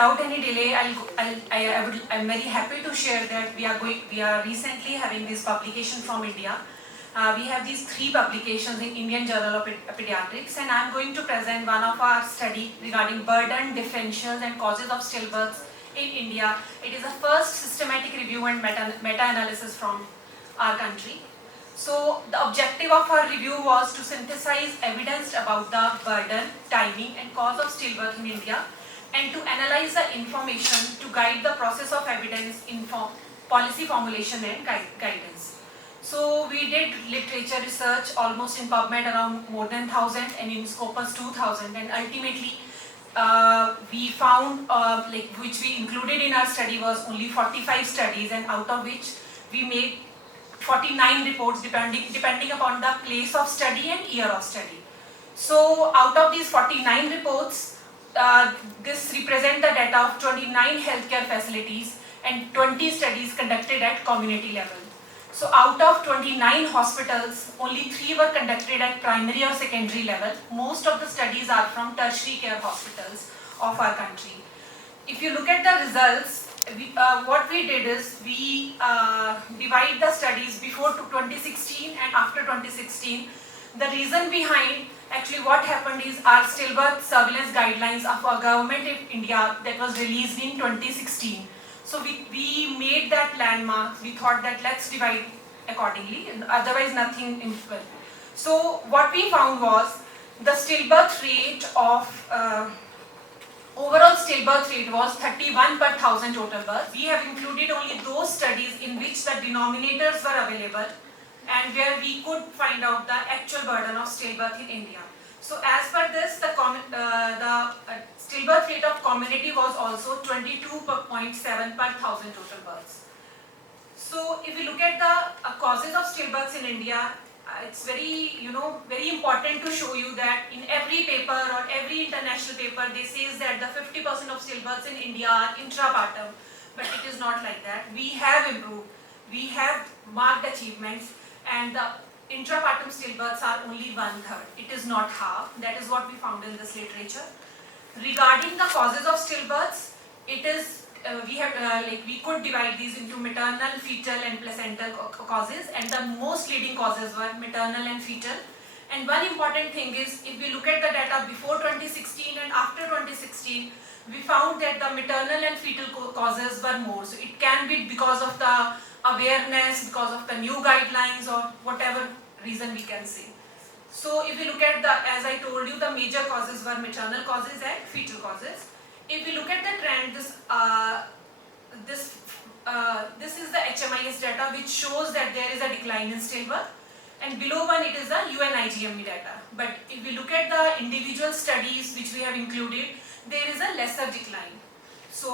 without any delay, I'm very happy to share that we are recently having this publication from India. We have these 3 publications in Indian Journal of Pediatrics, and I'm going to present one of our study regarding burden, differentials and causes of stillbirths in India. It is the first systematic review and meta-analysis from our country. So the objective of our review was to synthesize evidence about the burden, timing and cause of stillbirth in India, and to analyze the information to guide the process of evidence in policy formulation and guidance. So we did literature research almost in PubMed around more than 1,000 and in Scopus 2,000, and ultimately we found which we included in our study was only 45 studies, and out of which we made 49 reports depending upon the place of study and year of study. So out of these 49 reports, this represent the data of 29 healthcare facilities and 20 studies conducted at community level. So out of 29 hospitals, only 3 were conducted at primary or secondary level. Most of the studies are from tertiary care hospitals of our country. If you look at the results, what we did is we divide the studies before 2016 and after 2016. The reason behind actually what happened is our stillbirth surveillance guidelines of our government in India that was released in 2016. So we made that landmark. We thought that let's divide accordingly, and otherwise nothing impossible. So what we found was the stillbirth rate of overall stillbirth rate was 31 per 1,000 total births. We have included only those studies in which the denominators were available and where we could find out the actual burden of stillbirth in India. So as per this, the stillbirth rate of community was also 22.7 per 1,000 total births. So if we look at the causes of stillbirths in India, it's very important to show you that in every paper or every international paper they says that the 50% of stillbirths in India are intrapartum, but it is not like that. We have improved, we have marked achievements, and the intrapartum stillbirths are only 1/3. It is not half. That is what we found in this literature. Regarding the causes of stillbirths, it is we could divide these into maternal, fetal and placental causes, and the most leading causes were maternal and fetal. And one important thing is, if we look at the data before 2016 and after 2016, we found that the maternal and fetal causes were more. So it can be because of the awareness, because of the new guidelines, or whatever reason we can say. So if we look at as I told you, the major causes were maternal causes and fetal causes. If we look at the trend, this is the HMIS data, which shows that there is a decline in stillbirth, and below one it is the UNIGME data. But if we look at the individual studies which we have included, there is a lesser decline. So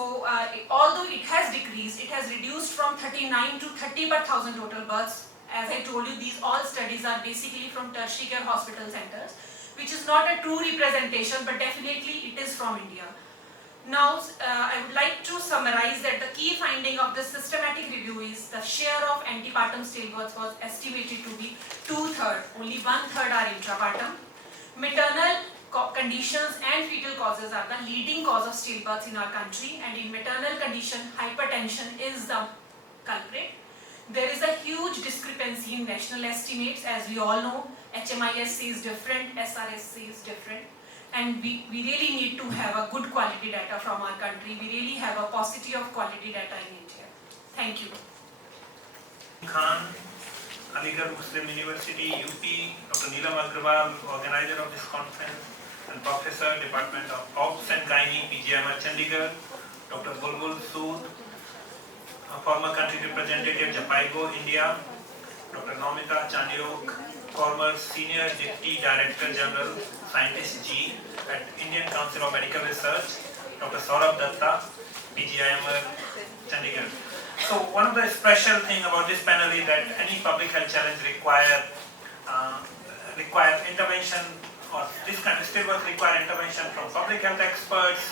although it has decreased, it has reduced from 39 to 30 per 1,000 total births. As I told you, these all studies are basically from tertiary care hospital centers, which is not a true representation, but definitely it is from India. Now, I would like to summarize that the key finding of this systematic review is the share of antepartum stillbirths was estimated to be 2/3. Only 1/3 are intrapartum. Maternal conditions and fetal causes are the leading cause of stillbirths in our country, and in maternal condition, hypertension is the culprit. There is a huge discrepancy in national estimates, as we all know. HMIS says different, SRS says different. And we really need to have a good quality data from our country. We really have a paucity of quality data in India. Thank you. Khan, Aligarh Muslim University, UP, Dr. Neelam Agrawal, organizer of this conference, and Professor, Department of Obs and Gynae, PGIMER, Chandigarh, Dr. Bulbul Sood, a former country representative, Japaigo, India, Dr. Nomita Chanyok, former Senior Deputy Director General, Scientist G at Indian Council of Medical Research, Dr. Saurabh Datta, PGIMER, Chandigarh. So one of the special thing about this panel is that any public health challenge requires intervention, or this kind of stillbirth require intervention from public health experts,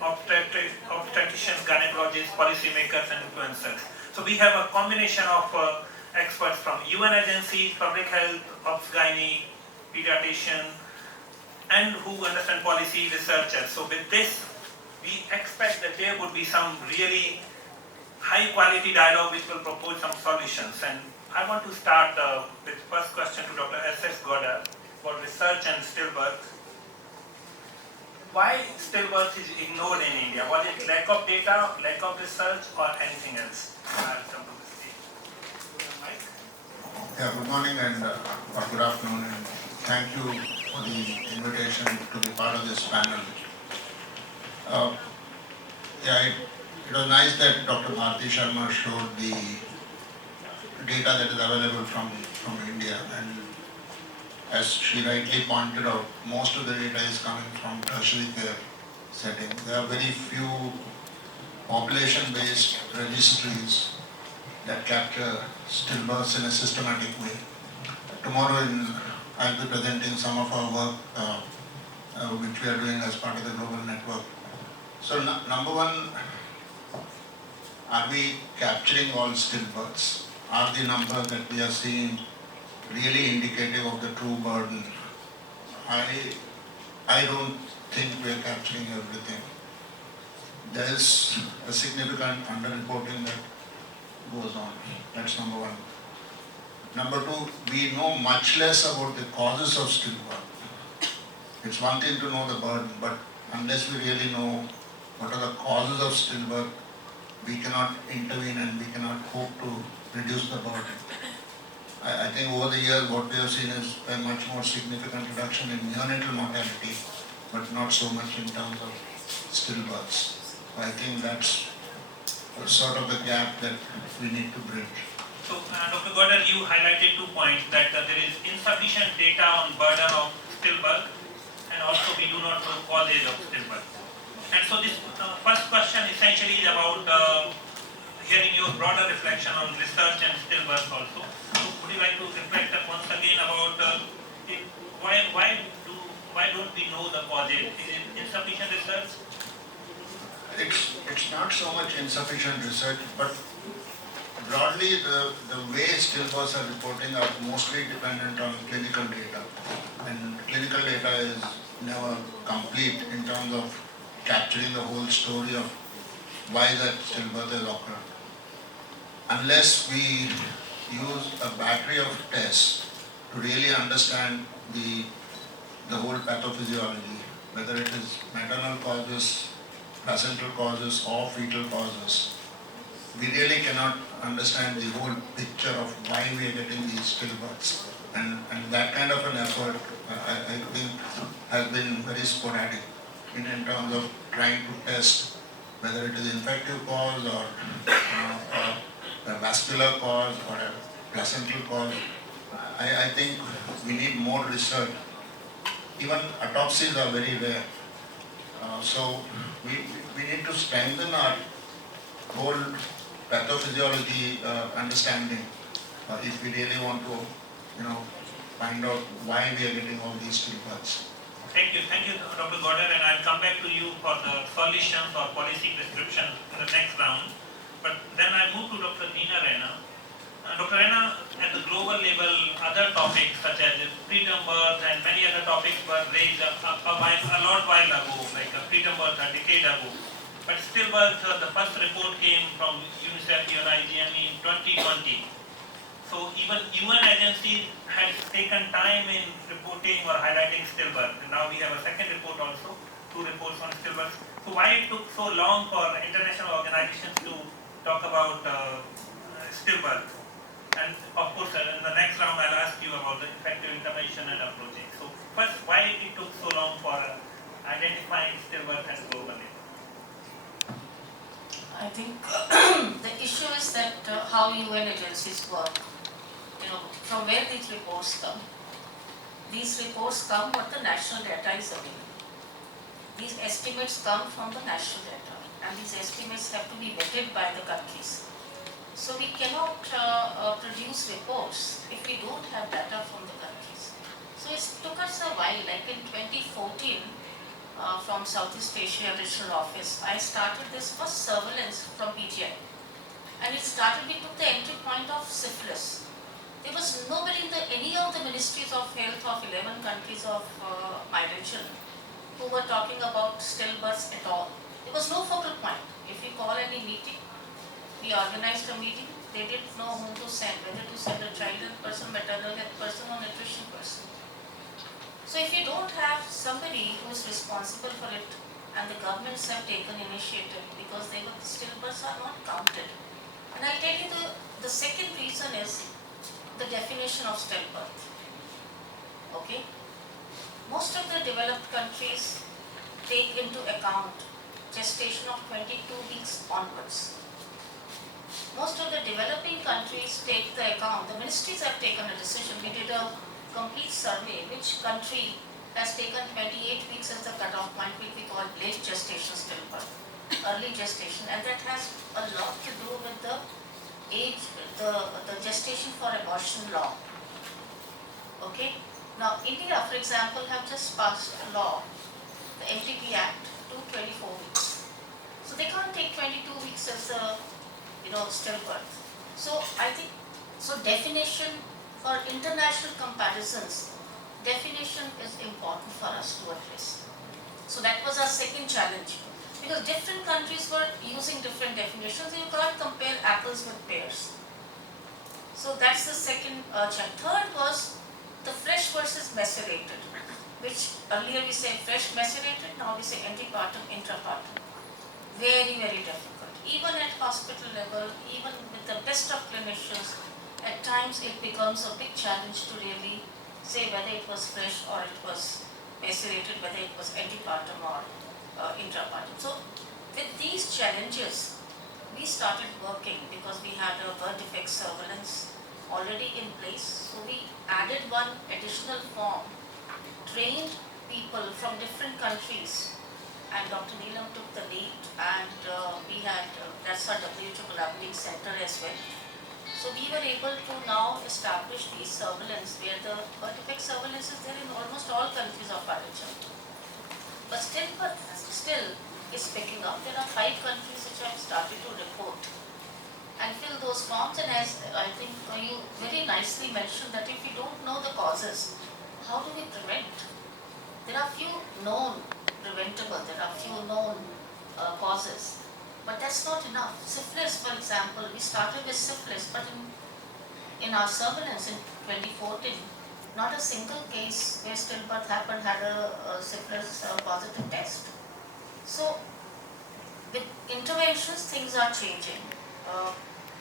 obstetricians, gynecologists, policymakers and influencers. So we have a combination of experts from UN agencies, public health, obs gynae, pediatrician, and who understand policy, researchers. So with this, we expect that there would be some really high quality dialogue which will propose some solutions. And I want to start with first question to Dr. S.S. Goda for research and stillbirth. Why stillbirth is ignored in India? Was it lack of data, lack of research, or anything else? I'll come to the stage. Mike? Yeah, good morning and or good afternoon, and thank you for the invitation to be part of this panel. It was nice that Dr. Bharati Sharma showed the data that is available from India, and as she rightly pointed out, most of the data is coming from tertiary care setting. There are very few population-based registries that capture stillbirths in a systematic way. Tomorrow I'll be presenting some of our work which we are doing as part of the global network. So number one, are we capturing all stillbirths? Are the numbers that we are seeing really indicative of the true burden? I don't think we are capturing everything. There is a significant underreporting that goes on. That's number one. Number two, we know much less about the causes of stillbirth. It's one thing to know the burden, but unless we really know what are the causes of stillbirth, we cannot intervene and we cannot hope to reduce the burden. I think over the years what we have seen is a much more significant reduction in neonatal mortality, but not so much in terms of stillbirths. I think that's sort of the gap that we need to bridge. So, Dr. Goddard, you highlighted 2 points, that there is insufficient data on burden of stillbirth, and also we do not know causes of stillbirth. And so this first question essentially is about hearing your broader reflection on research and stillbirth also. So would you like to reflect once again about why don't we know the causes? Is it insufficient research? It's not so much insufficient research, but broadly the way stillbirths are reporting are mostly dependent on clinical data, and clinical data is never complete in terms of capturing the whole story of why that stillbirth has occurred. Unless we use a battery of tests to really understand the whole pathophysiology, whether it is maternal causes, placental causes or fetal causes, we really cannot understand the whole picture of why we are getting these stillbirths. And that kind of an effort, I think, has been very sporadic in terms of trying to test whether it is infective cause or a vascular cause or a placental cause. I think we need more research. Even autopsies are very rare. So we need to strengthen our whole pathophysiology understanding if we really want to, find out why we are getting all these stillbirths. Thank you, Dr. Goddard, and I'll come back to you for the solutions or policy prescription in the next round. But then I move to Dr. Neena Rana. Dr. Rana, at the global level, other topics such as preterm birth and many other topics were raised a lot while ago, like preterm birth a decade ago. But stillbirth, the first report came from UNICEF and IGM in 2020. So even UN agencies had taken time in reporting or highlighting stillbirth. And now we have a second report also, 2 reports on stillbirth. So why it took so long for international organizations to talk about stillbirth? And of course, in the next round, I'll ask you about the effective intervention and approaching. So first, why it took so long for identifying stillbirth at global level? I think the issue is that how UN agencies work. From where these reports come. These reports come what the national data is available. These estimates come from the national data, and these estimates have to be vetted by the countries. So we cannot produce reports if we don't have data from the countries. So it took us a while, like in 2014, from Southeast Asia Regional Office, I started this first surveillance from PGI. And we took the entry point of syphilis. There was nobody in any of the ministries of health of 11 countries of my region who were talking about stillbirths at all. There was no focal point. If we call any meeting, we organized a meeting, they didn't know whom to send, whether to send a child health person, maternal health person or nutrition person. So if you don't have somebody who is responsible for it, and the governments have taken initiative because the stillbirths are not counted. And I'll tell you the second reason is the definition of stillbirth. Okay? Most of the developed countries take into account gestation of 22 weeks onwards. Most of the developing countries take the account, the ministries have taken a decision. We did a complete survey, which country has taken 28 weeks as the cutoff point, which we call late gestation stillbirth, early gestation, and that has a lot to do with the age, the gestation for abortion law. Okay? Now, India, for example, have just passed a law, the MTP Act, to 24 weeks. So they can't take 22 weeks as the, stillbirth. So I think, definition for international comparisons, definition is important for us to address. So that was our second challenge, because different countries were using different definitions. You can't compare apples with pears. So that's the second challenge. Third was the fresh versus macerated, which earlier we say fresh macerated, now we say antepartum, intrapartum. Very, very difficult. Even at hospital level, even with the best of clinicians, at times it becomes a big challenge to really say whether it was fresh or it was macerated, whether it was antepartum or intrapartum. So with these challenges, we started working because we had a birth defect surveillance already in place. So we added one additional form, trained people from different countries, and Dr. Neelam took the lead, and we had, that's our WHO Collaborating Center as well. So we were able to now establish these surveillance, where the birth defect surveillance is there in almost all countries of our region. But still is picking up. There are 5 countries which have started to report and fill those forms, and as I think you very nicely mentioned that if we don't know the causes, how do we prevent? There are few known preventable, there are few known causes. But that's not enough. Syphilis, for example, we started with syphilis, but in our surveillance in 2014, not a single case where stillbirth happened had a syphilis positive test. So, with interventions, things are changing.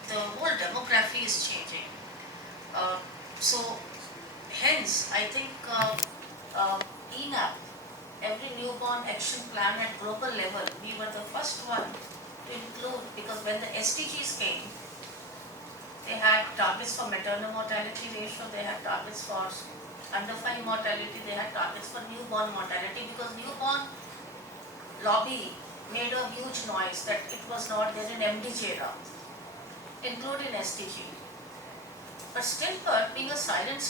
The whole demography is changing. So, hence, I think ENAP, every newborn action plan at global level, we were the first one to include, because when the SDGs came, they had targets for maternal mortality ratio, they had targets for under 5 mortality, they had targets for newborn mortality, because newborn lobby made a huge noise that it was not there in MDJ era, including SDG. But stillbirth being a silent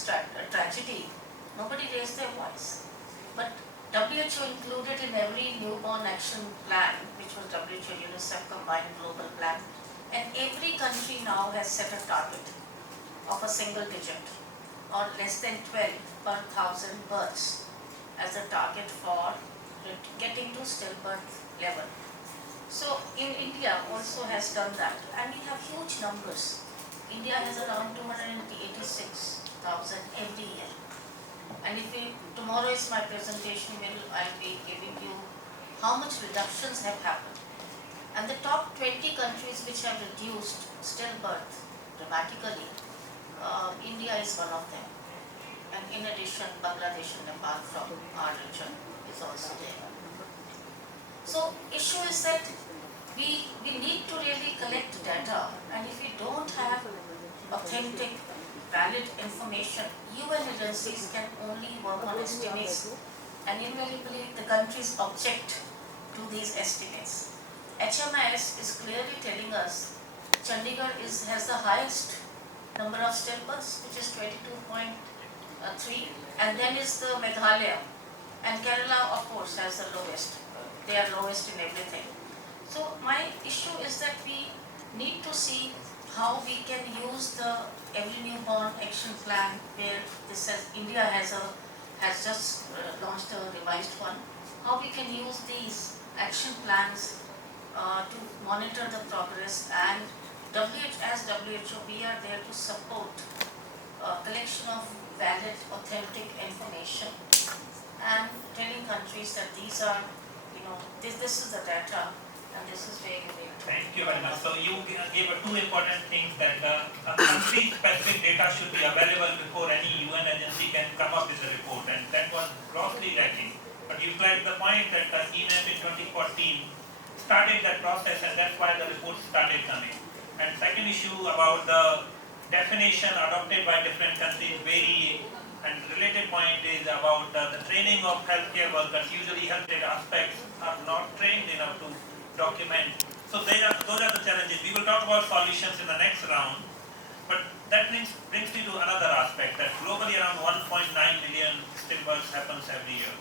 tragedy, nobody raised their voice. But WHO included in every newborn action plan, which was WHO UNICEF combined global plan, and every country now has set a target of a single digit or less than 12 per 1,000 births as a target for getting to stillbirth level. So in India also has done that, and we have huge numbers. India has around 286,000 every year. And if tomorrow is my presentation, I'll be giving you how much reductions have happened. And the top 20 countries which have reduced stillbirth dramatically, India is one of them. And in addition, Bangladesh and Nepal from our region is also there. So issue is that we need to really collect data, and if we don't have authentic, valid information, UN agencies can only work on estimates, and invariably the countries object to these estimates. HMIS is clearly telling us Chandigarh has the highest number of stillbirths, which is 22.3, and then is the Meghalaya, and Kerala of course has the lowest. They are lowest in everything. So my issue is that we need to see how we can use the every newborn action plan, where India has just launched a revised one. How we can use these action plans to monitor the progress, and as WHO, we are there to support collection of valid, authentic information and telling countries that these are, this is the data and this is where you need to. Thank you very much. So you gave two important things, that country-specific data should be available before any UN agency can come up with a report, and that was grossly lacking. But you flagged the point that ENAP in 2014 started that process, and that's why the reports started coming. And second issue about the definition adopted by different countries vary, and related point is about the training of healthcare workers. Usually healthcare aspects are not trained enough to document. So those are the challenges. We will talk about solutions in the next round, but that brings me to another aspect, that globally around 1.9 million stillbirths happens every year.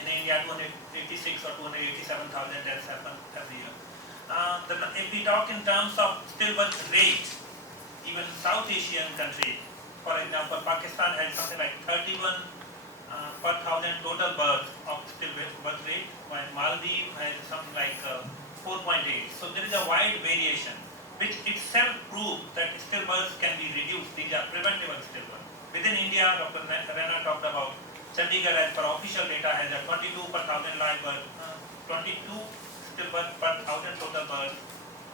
In India, 286 or 287,000 deaths happen every year. If we talk in terms of stillbirth rate, even South Asian countries, for example, Pakistan has something like 31 per thousand total births of stillbirth rate, while Maldives has something like 4.8. So there is a wide variation, which itself proves that stillbirths can be reduced. These are preventable stillbirths. Within India, Dr. Rana talked about Chandigarh, as per official data, has a 22 per thousand live birth, 22 stillbirths per thousand total births,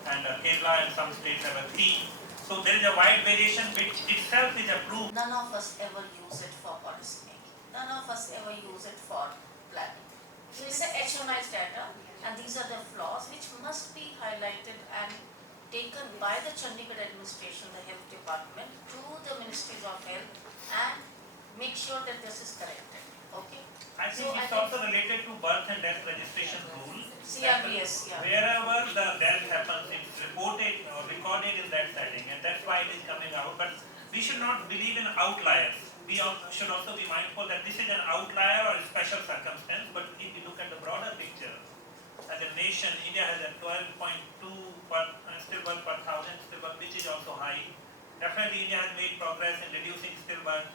and Kerala and some states have a 3. So there is a wide variation, which itself is a proof. None of us ever use it for policy making. None of us ever use it for planning. So it's a HMI's data, and these are the flaws which must be highlighted and taken by the Chandigarh administration, the health department, to the ministries of health, and make sure that this is corrected. Okay? I think it's also related to birth and death registration rule. CRBS, yeah. Wherever the death happens, it's reported or recorded in that setting, and that's why it is coming out. But we should not believe in outliers. We should also be mindful that this is an outlier or a special circumstance. But if we look at the broader picture, as a nation, India has a 12.2 stillbirth per thousand stillbirth, which is also high. Definitely, India has made progress in reducing stillbirth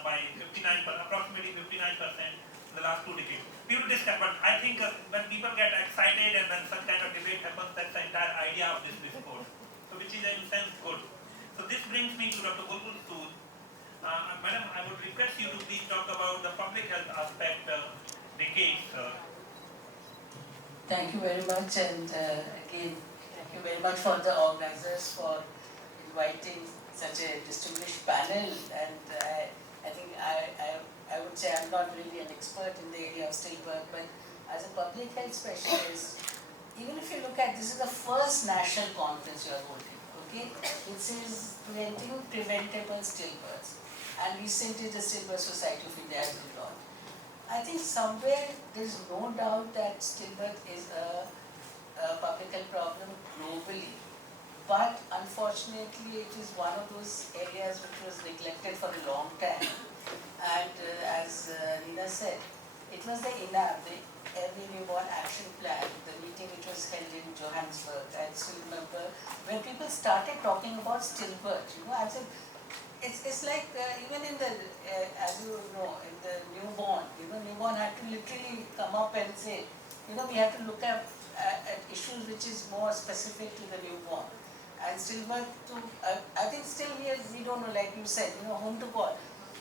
by approximately 59% in the last 2 decades. We will discuss, but I think when people get excited and when some kind of debate happens, that's the entire idea of this discourse. So, which is in a sense good. So, this brings me to Dr. Bulbul Sood. Madam, I would request you to please talk about the public health aspect decades. Thank you very much, and again, thank you very much for the organizers for inviting such a distinguished panel. And I think I would say I'm not really an expert in the area of stillbirth, but as a public health specialist, even if you look at, this is the first national conference you are holding, okay? This is preventing preventable stillbirths, and recently the Stillbirth Society of India has been launched. I think somewhere there's no doubt that stillbirth is a public health problem globally, but unfortunately it is one of those areas which was neglected for a long time. And as Nina said, it was the INAB, the Every Newborn Action Plan, the meeting which was held in Johannesburg. I still remember when people started talking about stillbirth. I said, it's like even in the, as you know, in the newborn, newborn had to literally come up and say, we have to look at issues which is more specific to the newborn. And stillbirth, I think still we don't know, like you said, whom to call.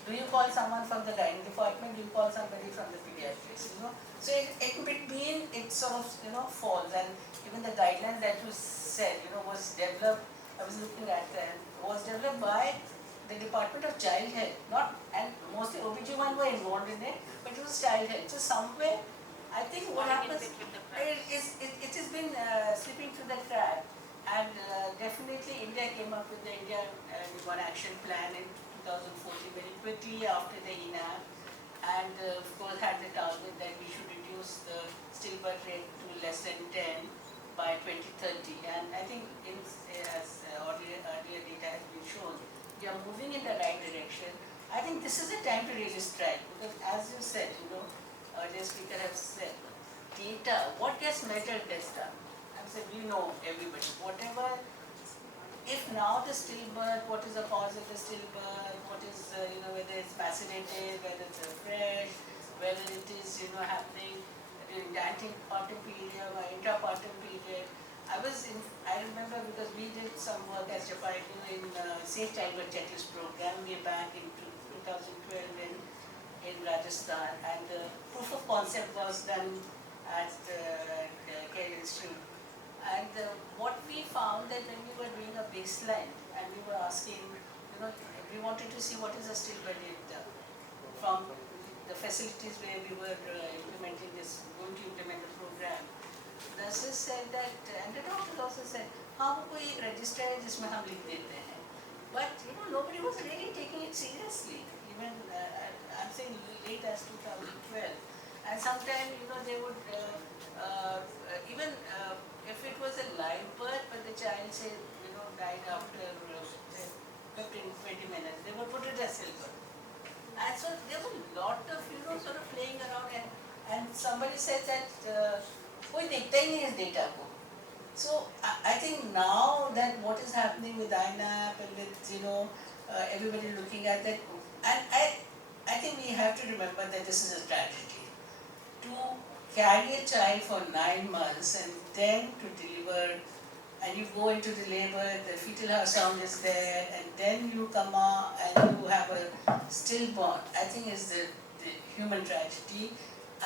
Do you call someone from the gynae department? Do you call somebody from the pediatrics? So in between it sort of falls, and even the guidelines that you said was developed. I was looking at them, was developed by the Department of Child Health, and mostly OBGYN were involved in it, but it was child health. So somewhere, I think what happens is it has been slipping through the crack, and definitely India came up with the India Newborn Action Plan in 2014 very quickly after the INAB, and of course had the target that we should reduce the stillbirth rate to less than 10 by 2030. And I think as earlier data has been shown, we are moving in the right direction. I think this is the time to really strike, because as you said, earlier speaker have said, data, what gets measured gets done. I said, we know everybody, whatever. If now the stillbirth, what is the cause of the stillbirth, what is, whether it's vaccinated, whether it's fresh, whether it is, happening in the antepartum period or intrapartum period. I remember because we did some work as a pioneer in Safe Childbirth Checklist program way back in 2012 in Rajasthan, and the proof of concept was done at the Care Institute. And what we found that when we were doing a baseline and we were asking, we wanted to see what is the stillbirth data from the facilities where we were going to implement the program. Nurses said that, and the doctors also said, how we register जिसमें हम लिख देते हैं. But nobody was really taking it seriously. Even I'm saying late as 2012, and sometimes they would even if it was a live birth, but the child say died after 15-20 minutes, they would put it as stillbirth. And so there was a lot of sort of playing around, and somebody said that कोई देखता ही नहीं इस data को. So I think now that what is happening with INAP and with everybody looking at that, and I think we have to remember that this is a tragedy. To carry a child for 9 months and then to deliver, and you go into the labor, the fetal sound is there, and then you come out and you have a stillborn, I think is the human tragedy.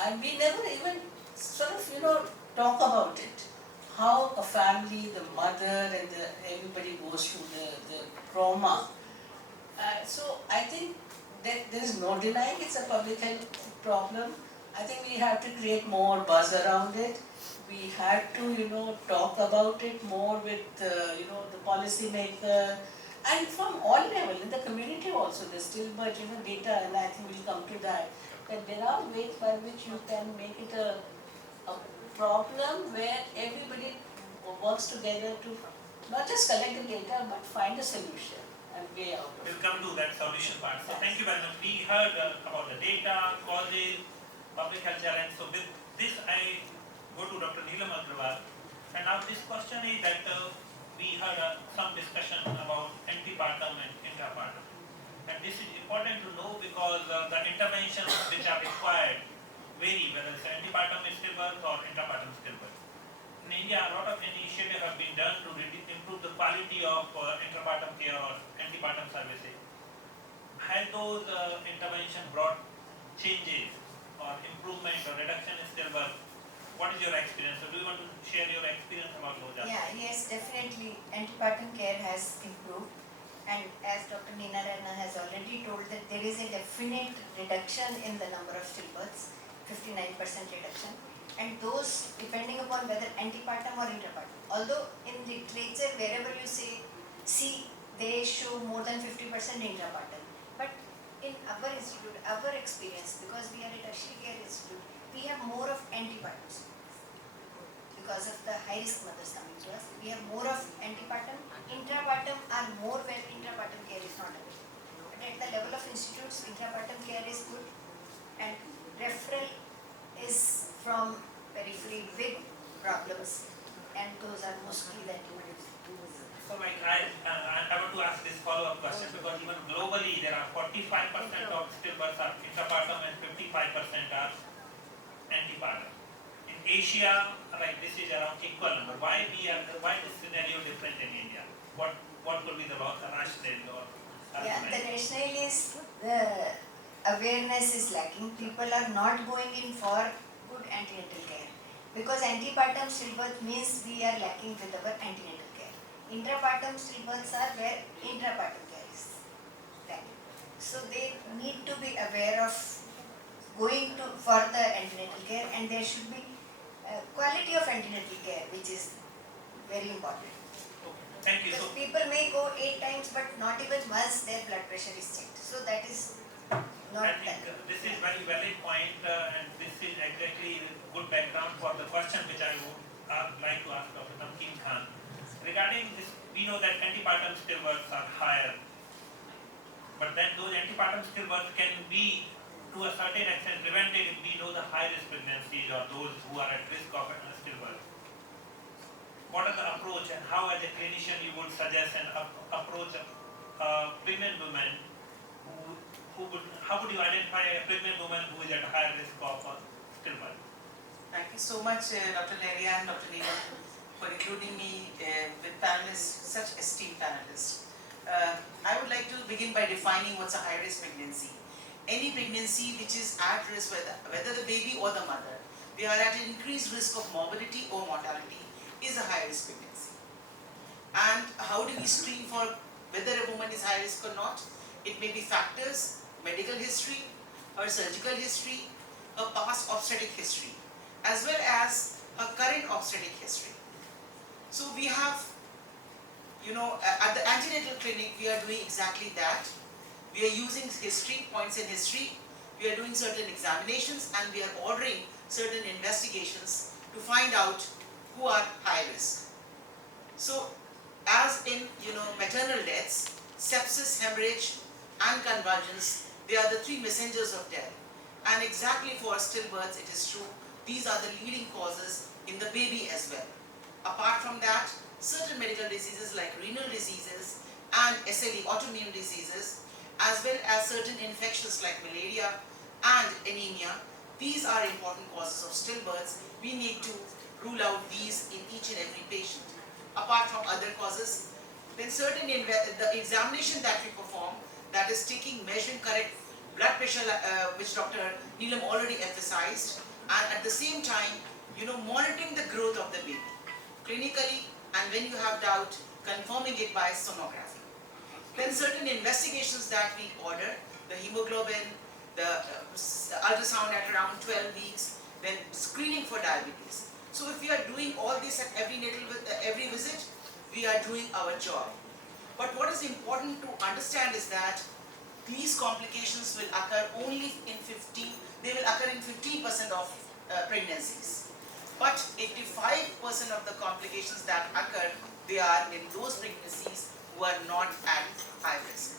And we never even sort of talk about it. How a family, the mother and everybody goes through the trauma. So I think that there is no denying it's a public health problem. I think we have to create more buzz around it. We have to, talk about it more with, the policy maker, and from all levels, in the community also, there's stillbirth, data, and I think we'll come to that there are ways by which you can make it a problem where everybody works together to not just collect the data, but find a solution and way out. We'll come to that solution part. So thank you very much. We heard about the data, causes, public health challenge. So with this, I go to Dr. Neelam Agrawal. And now this question is that we heard some discussion about antepartum and intrapartum. And this is important to know because the interventions which are required vary, whether it's antepartum stillbirth or intrapartum stillbirth. In India, a lot of initiatives have been done to improve the quality of intrapartum care or antepartum services. Have those interventions brought changes or improvement or reduction in stillbirth? What is your experience? So do you want to share your experience about those? Yeah, yes, definitely. Antepartum care has improved. And as Dr. Neena Rana has already told that there is a definite reduction in the number of stillbirths, 59% reduction. And those depending upon whether antepartum or intrapartum. Although in literature, wherever you see, they show more than 50% intrapartum. But in our institute, our experience, because we are a tertiary care institute, we have more of antepartum. Because of the high-risk mothers coming to us, we have more of antepartum. Intrapartum are more when intrapartum care is not available. But at the level of institutes, intrapartum care is good, and referral is from periphery with problems, and those are mostly the antibiotics. So like I want to ask this follow-up question because even globally there are 45% of stillbirths are intrapartum and 55% are antepartum. In Asia, like this is around equal number. Why this scenario different in India? What could be the rationale or Yeah, argument? the rationale is the awareness is lacking. People are not going in for good antenatal care because antepartum stillbirth means we are lacking with our antenatal care. Intrapartum stillbirths are where intrapartum care is lacking. So they need to be aware of going for the antenatal care, and there should be quality of antenatal care, which is very important. Thank you. Because So people may go 8 times, but not even once their blood pressure is checked. So that is not I think done. this is very valid point, and this is exactly good background for the question which I would like to ask Dr. Tamkeen Khan. Regarding this, we know that antepartum stillbirths are higher, but then those antepartum stillbirths can be to a certain extent prevented if we know the high-risk pregnancies or those who are at risk of stillbirth. What are the approach and how as a clinician you would suggest an approach of pregnant women how would you identify a pregnant woman who is at higher risk of stillbirth? Thank you so much, Dr. Leria and Dr. Neela, for including me with panelists, such esteemed panelists. I would like to begin by defining what's a high-risk pregnancy. Any pregnancy which is at risk, whether the baby or the mother, they are at an increased risk of morbidity or mortality, is a high-risk pregnancy. And how do we screen for whether a woman is high risk or not? It may be factors, medical history, her surgical history, her past obstetric history, as well as her current obstetric history. So we have, at the antenatal clinic, we are doing exactly that. We are using history, points in history. We are doing certain examinations and we are ordering certain investigations to find out who are high risk. So, as in maternal deaths, sepsis, hemorrhage, and convulsions, they are the three messengers of death. And exactly for stillbirths, it is true, these are the leading causes in the baby as well. Apart from that, certain medical diseases like renal diseases and SLE, autoimmune diseases, as well as certain infections like malaria and anemia, these are important causes of stillbirths. We need to rule out these in each and every patient. Apart from other causes, then the examination that we perform, that is taking, measuring correct blood pressure, which Dr. Neelam already emphasized, and at the same time, monitoring the growth of the baby clinically, and when you have doubt, confirming it by sonography. Then certain investigations that we order, the hemoglobin, the ultrasound at around 12 weeks, then screening for diabetes. So if we are doing all this at every visit, we are doing our job. But what is important to understand is that these complications will occur only in 15% of pregnancies. But 85% of the complications that occur, they are in those pregnancies who are not at high risk.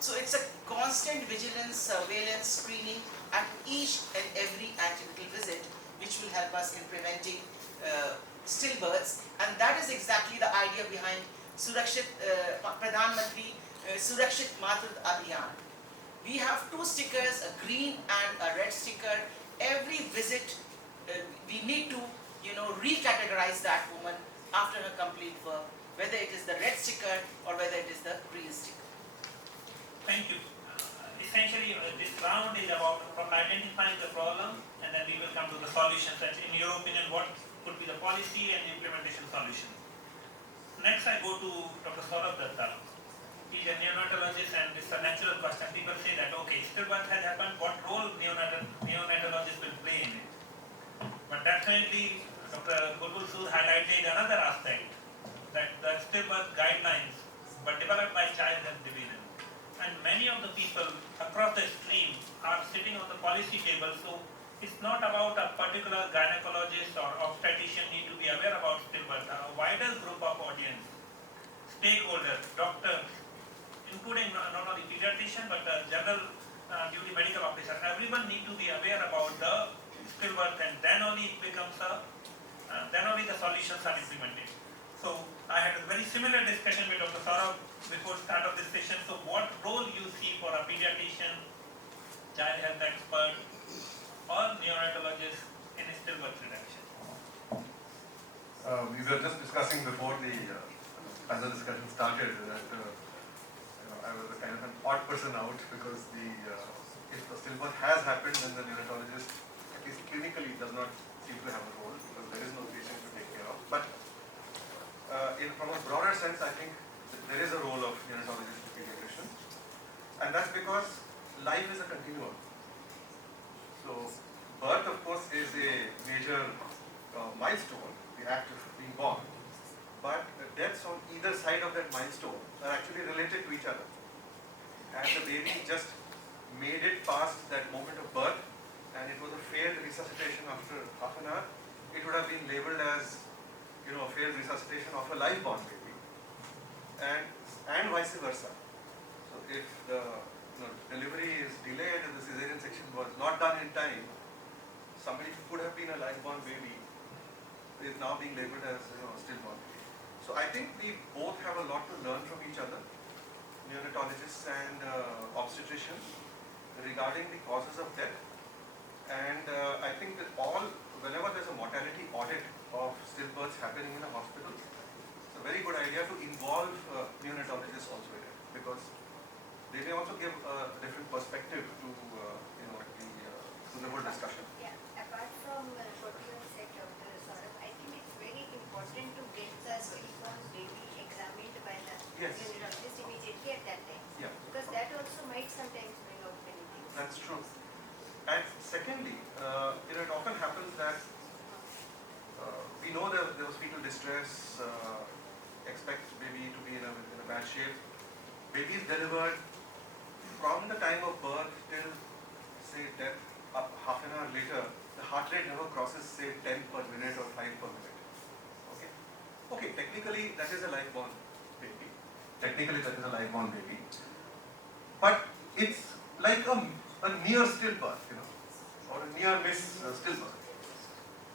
So it's a constant vigilance, surveillance, screening at each and every antenatal visit, which will help us in preventing stillbirths, and that is exactly the idea behind Surakshit Pradhan Mantri Surakshit Matrit Abhiyan. We have two stickers, a green and a red sticker. Every visit, we need to, recategorize that woman after her complete birth, whether it is the red sticker or whether it is the green sticker. Thank you. Essentially, this round is about identifying the problem, and then we will come to the solutions. And in your opinion, what could be the policy and implementation solution? Next, I go to Dr. Saurabh Datta. He is a neonatologist, and it's a natural question. People say that, okay, stillbirth has happened, what role neonatologist will play in it? But definitely, Dr. Bulbul Sood highlighted another aspect, that the stillbirth guidelines were developed by Child Health Division. And many of the people across the stream are sitting on the policy table, so it's not about a particular gynecologist or obstetrician need to be aware about stillbirth. A wider group of audience, stakeholders, doctors, including not only pediatrician but general duty medical officer, everyone need to be aware about the stillbirth, and then only it becomes then only the solutions are implemented. So I had a very similar discussion with Dr. Saurabh before start of this session. So what role you see for a pediatrician, child health expert, or neonatologist in stillbirth reduction? We were just discussing before the panel discussion started that I was a kind of an odd person out, because if the stillbirth has happened, then the neonatologist, at least clinically, does not seem to have a role, because there is no patient to take care of. But from a broader sense, I think there is a role of neonatologist and pediatrician, and that's because life is a continuum. So birth, of course, is a major milestone, the act of being born, but deaths on either side of that milestone are actually related to each other. And the baby just made it past that moment of birth, and it was a failed resuscitation after half an hour, it would have been labeled as a failed resuscitation of a live-born baby, and vice versa. So if the delivery is delayed and the cesarean section was not done in time, somebody who could have been a live-born baby is now being labeled as stillborn baby. So I think we both have a lot to learn from each other, neonatologists and obstetricians, regarding the causes of death. And I think that all whenever there's a mortality audit of stillbirths happening in a hospital, it's a very good idea to involve neonatologists also in it, because they may also give a different perspective to the whole discussion. Yeah, apart from what you have said, Dr. Saurabh, I think it's very important to get the stillborn baby examined by the Yes. neonatologist immediately at that time. Yeah. Because that also might sometimes bring out many things. That's true. And secondly, it often happens that we know that there was fetal distress, expect baby to be in a bad shape. Baby is delivered from the time of birth till, say, death, up half an hour later, the heart rate never crosses, say, 10 per minute or 5 per minute. Okay? Okay, technically that is a live-born baby. But it's like a near stillbirth, or a near miss stillbirth.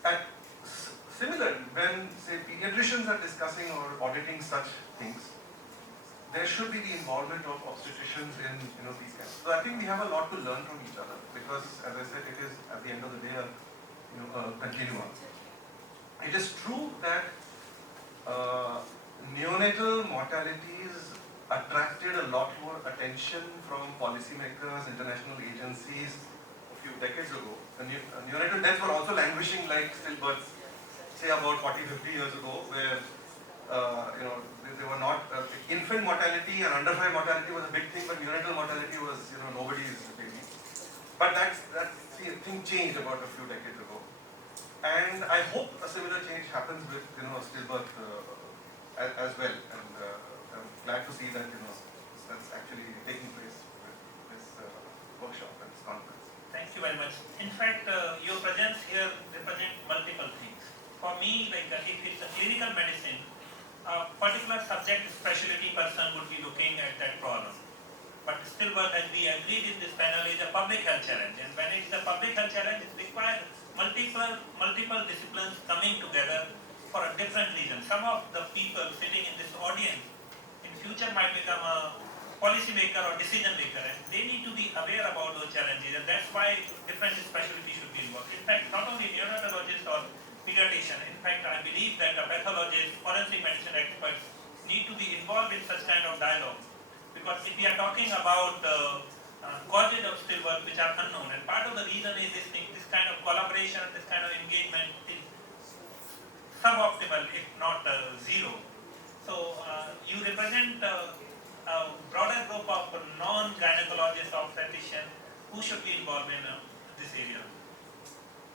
And similarly, when, say, pediatricians are discussing or auditing such things, there should be the involvement of obstetricians in these kinds. So I think we have a lot to learn from each other, because, as I said, it is at the end of the day a continuum. It is true that neonatal mortalities attracted a lot more attention from policymakers, international agencies a few decades ago. Neonatal deaths were also languishing like stillbirths, say about 40-50 years ago, where they were not, infant mortality and under 5 mortality was a big thing, but neonatal mortality was, nobody's baby. But that thing changed about a few decades ago. And I hope a similar change happens with, stillbirth as well. And I'm glad to see that, that's actually taking place with this workshop and this conference. Thank you very much. In fact, your presence here represents multiple things. For me, like if it's a clinical medicine, a particular subject specialty person would be looking at that problem. But stillbirth, as we agreed in this panel, is a public health challenge. And when it is a public health challenge, it requires multiple disciplines coming together for a different reason. Some of the people sitting in this audience in future might become a policymaker or decision maker, and they need to be aware about those challenges, and that's why different specialties should be involved. In fact, not only neonatologists or pediatrician, in fact, I believe that a pathologist, forensic medicine experts need to be involved in such kind of dialogue, because if we are talking about causes of stillbirth which are unknown, and part of the reason is this kind of collaboration, this kind of engagement is suboptimal, if not zero. So you represent a broader group of non-gynecologists, obstetricians who should be involved in this area.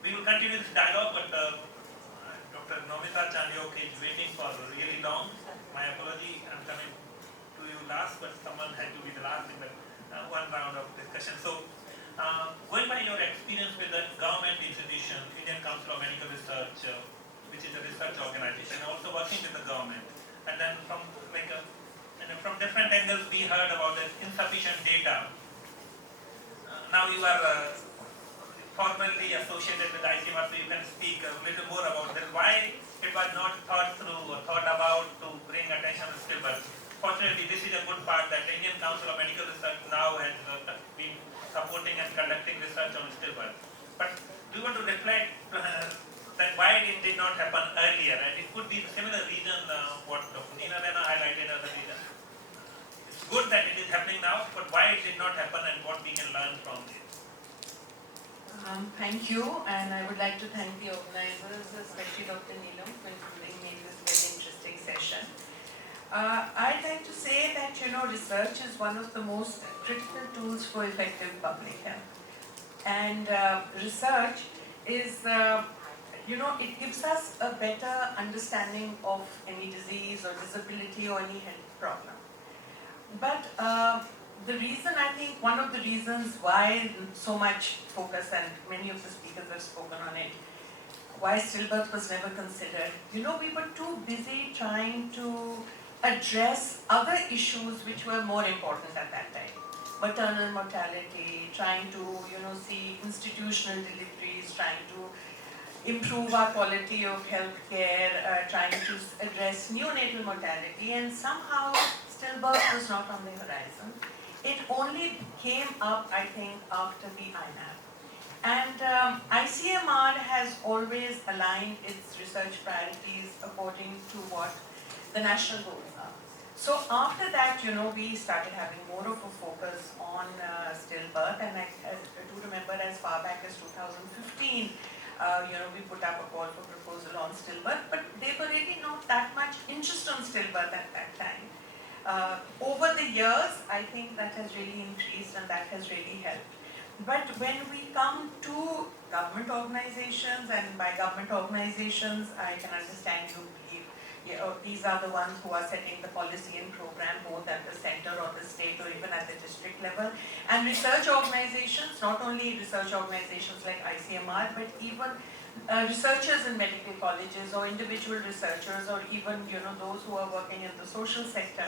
We will continue this dialogue, but Dr. Nomita Chandiok is waiting for really long. My apology, I'm coming to you last, but someone had to be the last in the one round of discussion. So, going by your experience with the government institution, Indian Council of Medical Research, which is a research organization, also working with the government, and then from from different angles we heard about the insufficient data. Now you are formally associated with ICMR, so you can speak a little more about that. Why it was not thought through or thought about to bring attention to stillbirth. Fortunately, this is a good part that the Indian Council of Medical Research now has been supporting and conducting research on stillbirth. But do you want to reflect that why it did not happen earlier? And it could be the similar reason what Dr. Nina highlighted as a reason. It's good that it is happening now, but why it did not happen and what we can learn from it. Thank you, and I would like to thank the organizers, especially Dr. Neelam, for including me in this very interesting session. I'd like to say that, research is one of the most critical tools for effective public health. And research is, it gives us a better understanding of any disease or disability or any health problem. But the reason, I think, one of the reasons why so much focus, and many of the speakers have spoken on it, why stillbirth was never considered. We were too busy trying to address other issues which were more important at that time. Maternal mortality, trying to, see institutional deliveries, trying to improve our quality of health care, trying to address neonatal mortality, and somehow stillbirth was not on the horizon. It only came up, I think, after the IMAP. And ICMR has always aligned its research priorities according to what the national goals are. So after that, we started having more of a focus on stillbirth, and I do remember as far back as 2015, we put up a call for proposal on stillbirth, but there were really not that much interest on stillbirth at that time. Over the years, I think that has really increased and that has really helped. But when we come to government organizations, and by government organizations, I can understand you believe these are the ones who are setting the policy and program both at the center or the state or even at the district level. And research organizations, not only research organizations like ICMR, but even researchers in medical colleges or individual researchers or even those who are working in the social sector.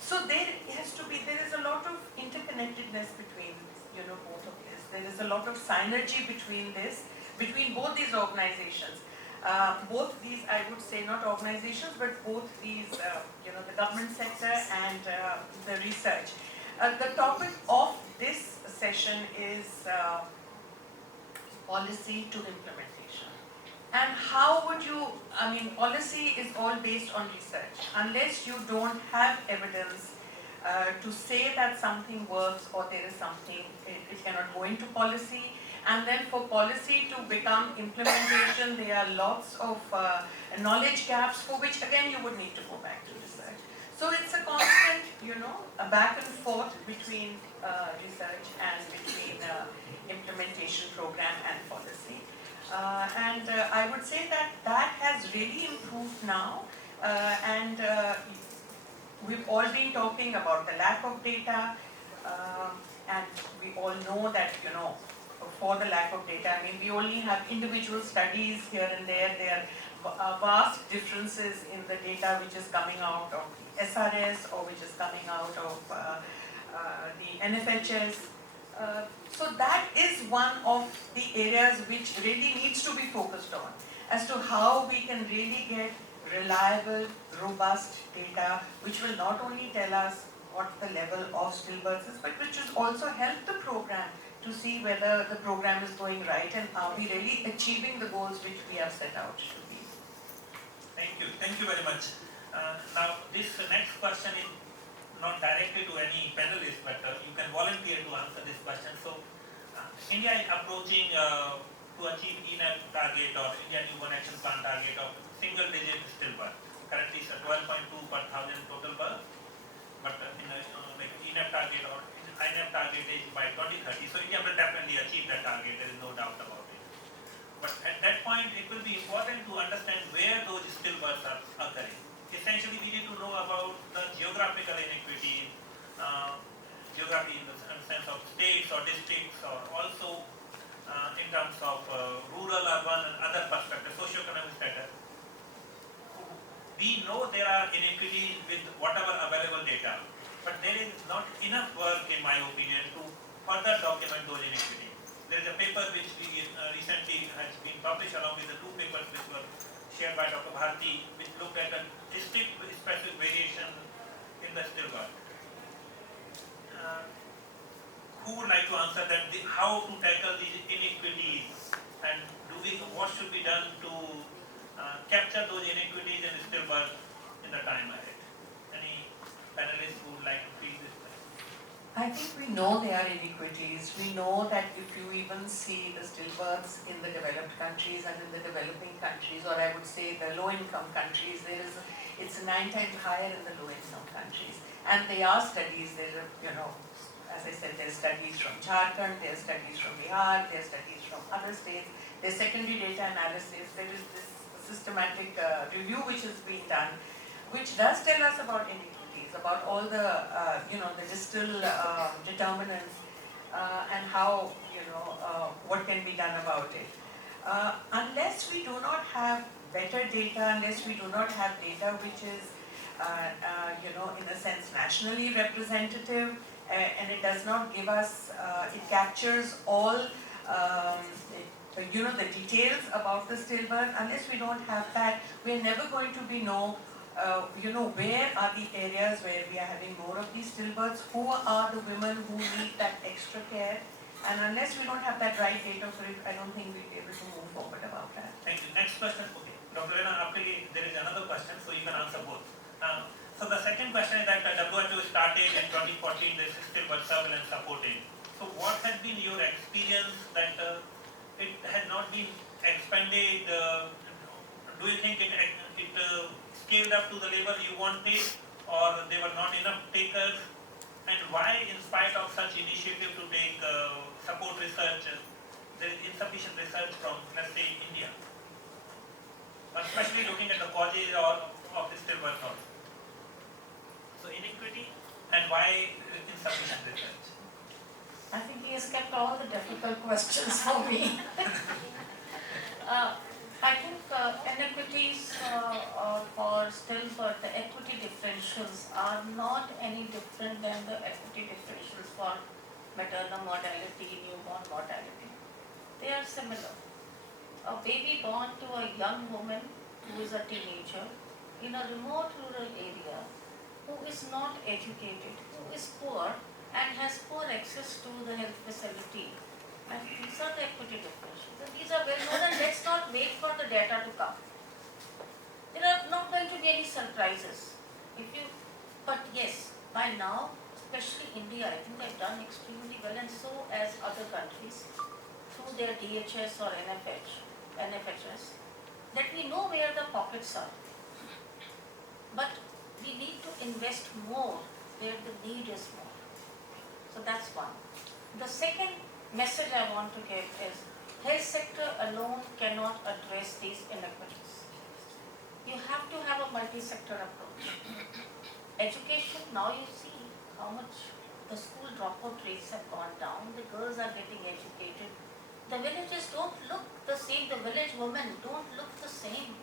So there is a lot of interconnectedness between both of this. There is a lot of synergy between both these organizations. Both these, I would say, not organizations, but both these, the government sector and the research. The topic of this session is policy to implementation. And how would you, policy is all based on research. Unless you don't have evidence to say that something works or there is something, it cannot go into policy. And then for policy to become implementation, there are lots of knowledge gaps for which again you would need to go back to research. So it's a constant, a back and forth between research and between implementation program and policy. And I would say that has really improved now. And we've all been talking about the lack of data, and we all know that, for the lack of data, we only have individual studies here and there. There are vast differences in the data which is coming out of the SRS or which is coming out of the NFHS. So that is one of the areas which really needs to be focused on, as to how we can really get reliable, robust data which will not only tell us what the level of stillbirths is, but which will also help the program to see whether the program is going right and are we really achieving the goals which we have set out to be. Thank you very much. Now this next question is not directly to any panelist, but you can volunteer to answer this question. So India is approaching to achieve INEP target or Indian Human Action Plan target of single digit stillbirth. Currently it's 12.2 per thousand total birth, but in like INEP target or INEP target is by 2030. So India will definitely achieve that target, there is no doubt about it. But at that point it will be important to understand where those stillbirths are occurring. Essentially we need to know about the geographical inequities, geography in the sense of states or districts, or also in terms of rural, urban and other perspectives, socio-economic status. We know there are inequities with whatever available data, but there is not enough work, in my opinion, to further document those inequities. There is a paper which we recently has been published along with the two papers which were shared by Dr. Bharti, which looked at the district-specific variation in the stillbirth. Who would like to answer that? How to tackle these inequities, and what should be done to capture those inequities in stillbirth in the time ahead? Any panelists who would like to feed this? I think we know there are inequities. We know that if you even see the stillbirths in the developed countries and in the developing countries, or I would say the low-income countries, it's 9 times higher in the low-income countries. And there are studies, as I said, there's studies from Jharkhand, there's studies from Bihar, there's studies from other states, there's secondary data analysis, there is this systematic review which is being done, which does tell us about inequities, about all the, the distal determinants and how, what can be done about it. Unless we do not have better data, unless we do not have data which is, in a sense, nationally representative, and it does not give us, it captures all, the details about the stillbirth. Unless we don't have that, we're never going to know, where are the areas where we are having more of these stillbirths, who are the women who need that extra care, And unless we don't have that right data for it, I don't think we'll be able to move forward about that. Thank you. Next question. Okay. Dr. Rena, आपके लिए there is another question, so you can answer both. So the second question is that WHO started in 2014 the stillbirth surveillance supported. So what has been your experience that it has not been expanded? Do you think it scaled up to the level you wanted, or there were not enough takers? And why, in spite of such initiative to take support research, there is insufficient research from, let's say, India? Especially looking at the causes of stillbirth also. So inequity and why insufficient research? I think he has kept all the difficult questions for me. I think inequities for stillbirth, the equity differentials are not any different than the equity differentials for maternal mortality, newborn mortality. They are similar. A baby born to a young woman who is a teenager in a remote rural area, who is not educated, who is poor and has poor access to the health facility. And these are the equity differentials. And these are well known, and let's not wait for the data to come. There are not going to be any surprises. But yes, by now, especially India, I think they've done extremely well, and so as other countries, through their DHS or NFHS, that we know where the pockets are. But we need to invest more where the need is more. So that's one. The second message I want to give is health sector alone cannot address these inequities. You have to have a multi-sector approach. Education, now you see how much the school dropout rates have gone down. The girls are getting educated. The villages don't look the same. The village women don't look the same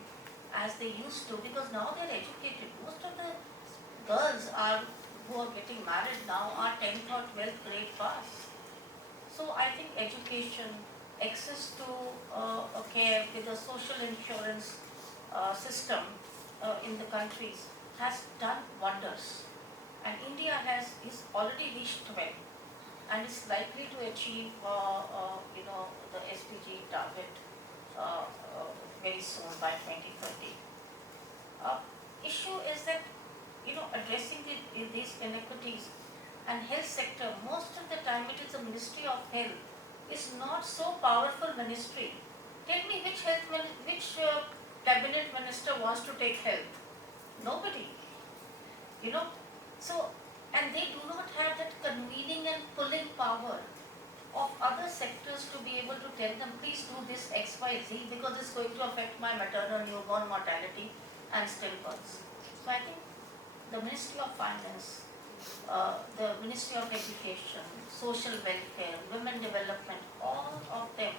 as they used to, because now they're educated. Most of the girls who are getting married now are 10th or 12th grade pass. So I think education, access to care with a social insurance system in the countries has done wonders. And India is already reached 12 and is likely to achieve the SPG target very soon by 2030. Issue is that addressing these inequities and health sector, most of the time it is the Ministry of Health is not so powerful ministry. Tell me which cabinet minister wants to take health? Nobody. So, and they do not have that convening and pulling power of other sectors to be able to tell them, please do this X, Y, Z, because it's going to affect my maternal newborn mortality and stillbirths. So I think the Ministry of Finance, the Ministry of Education, Social Welfare, Women Development, all of them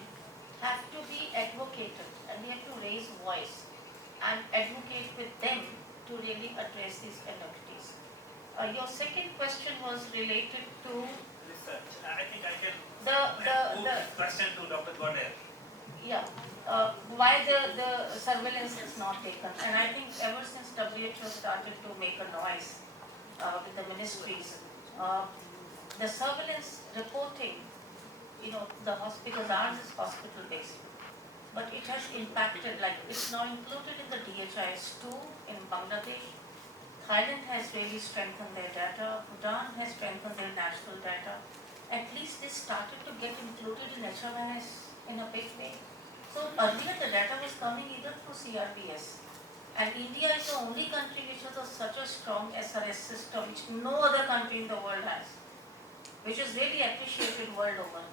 have to be advocated, and we have to raise voice and advocate with them to really address these inequities. Your second question was related to Research. I think I can the move this question to Dr. Goddard. yeah, why the surveillance is not taken. And I think ever since WHO started to make a noise with the ministries, the surveillance reporting, the hospitals, ours is hospital based, but it has impacted, like it's now included in the DHIS2 in Bangladesh. Thailand has really strengthened their data, Bhutan has strengthened their national data. At least they started to get included in HRIS in a big way. So earlier the data was coming either through CRBS, and India is the only country which has such a strong SRS system which no other country in the world has, which is really appreciated world over.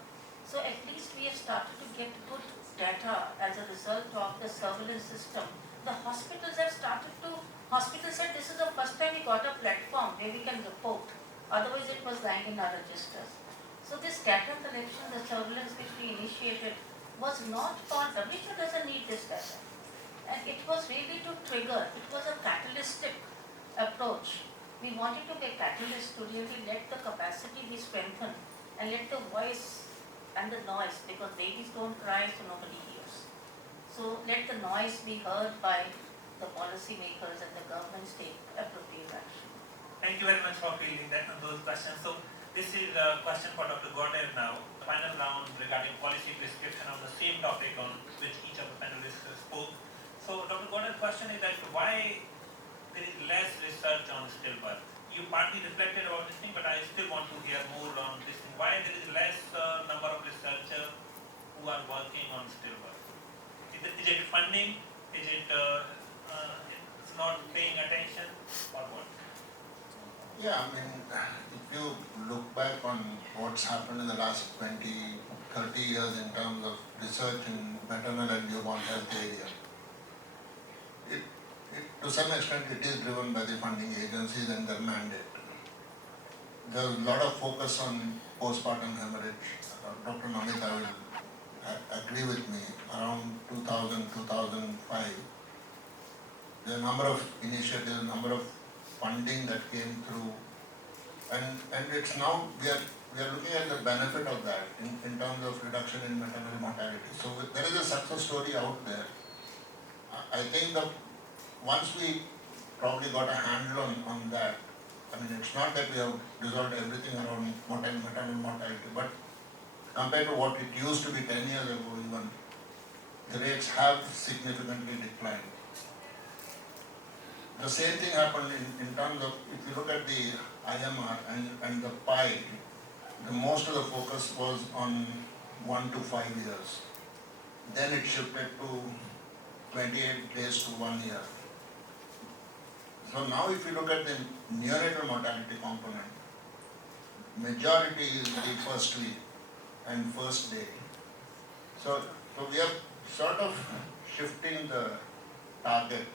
So at least we have started to get good data as a result of the surveillance system. The hospitals have started to, hospitals said this is the first time we got a platform where we can report, otherwise it was lying in our registers. So this data collection, the surveillance which we initiated was not for, WHO doesn't need this data. And it was really to trigger, it was a catalytic approach. We wanted to be a catalyst to really let the capacity be strengthened and let the voice and the noise, because babies don't cry so nobody hears. So let the noise be heard by the policymakers and the governments take appropriate action. Thank you very much for fielding those questions. So This is a question for Dr. Goddard now. The final round regarding policy prescription on the same topic on which each of the panelists spoke. So Dr. Goddard's question is that why there is less research on stillbirth? You partly reflected about this thing, but I still want to hear more on this thing. Why there is less number of researchers who are working on stillbirth? Is it funding? Is it it's not paying attention or what? Yeah, I mean, if you look back on what's happened in the last 20, 30 years in terms of research in maternal and newborn health area, to some extent it is driven by the funding agencies and their mandate. There's a lot of focus on postpartum hemorrhage. Dr. Namita will agree with me. Around 2000, 2005, there are a number of initiatives, a number of funding that came through, and it's now we are looking at the benefit of that in terms of reduction in maternal mortality. So there is a success story out there. I think that once we probably got a handle on that, I mean, it's not that we have resolved everything around maternal mortality, but compared to what it used to be 10 years ago even, the rates have significantly declined. The same thing happened in terms of, if you look at the IMR and the pie, most of the focus was on 1 to 5 years. Then it shifted to 28 days to 1 year. So now if you look at the neonatal mortality component, majority is the first week and first day. So we are sort of shifting the target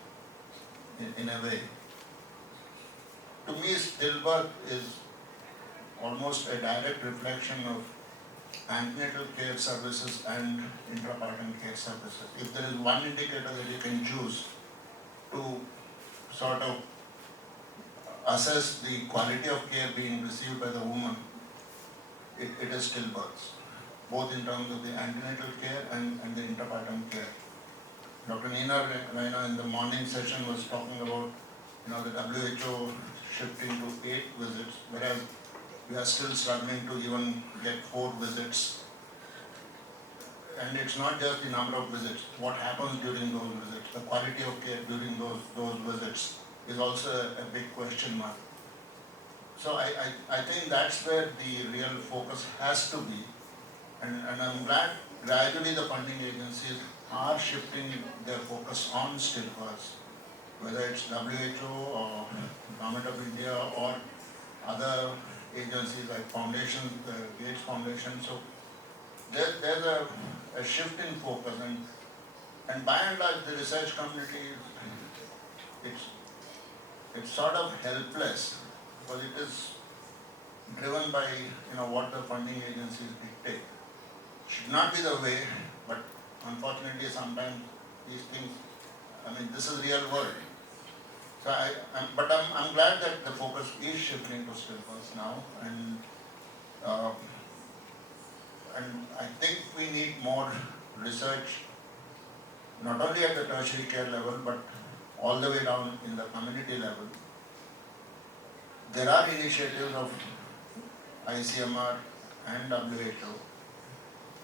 in a way. To me, stillbirth is almost a direct reflection of antenatal care services and intrapartum care services. If there is one indicator that you can choose to sort of assess the quality of care being received by the woman, it is stillbirths, both in terms of the antenatal care and the intrapartum care. Dr. Nina in the morning session was talking about the WHO shifting to 8 visits, whereas we are still struggling to even get 4 visits. And it's not just the number of visits, what happens during those visits, the quality of care during those visits is also a big question mark. So I think that's where the real focus has to be, and I'm glad gradually the funding agencies are shifting their focus on stillbirths, whether it's WHO or Government of India or other agencies like foundations, the Gates Foundation. So there's a shift in focus, and by and large the research community it's sort of helpless because it is driven by what the funding agencies dictate. Should not be the way, but unfortunately sometimes these things, I mean, this is real world. So I'm glad that the focus is shifting to stillbirths now, and I think we need more research, not only at the tertiary care level, but all the way down in the community level. There are initiatives of ICMR and WHO.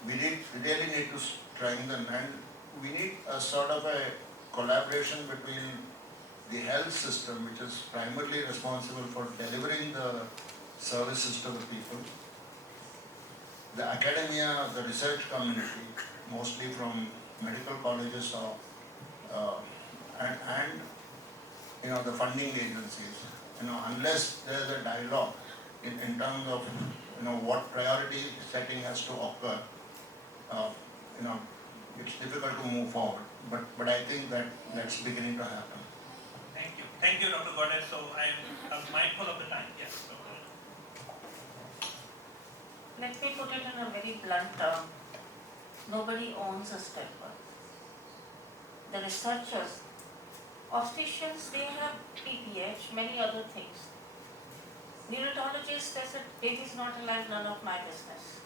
We really need to strengthen, and we need a sort of a collaboration between the health system, which is primarily responsible for delivering the services to the people, the academia, the research community, mostly from medical colleges or and the funding agencies. Unless there is a dialogue in terms of what priority setting has to occur, it's difficult to move forward. But I think that's beginning to happen. Thank you, Dr. Goddard. So I was mindful of the time. Yes, Dr. Let me put it in a very blunt term. Nobody owns a stillbirth. The researchers, obstetricians, they have PPH, many other things. Neonatologists, they said, baby's not alive, none of my business.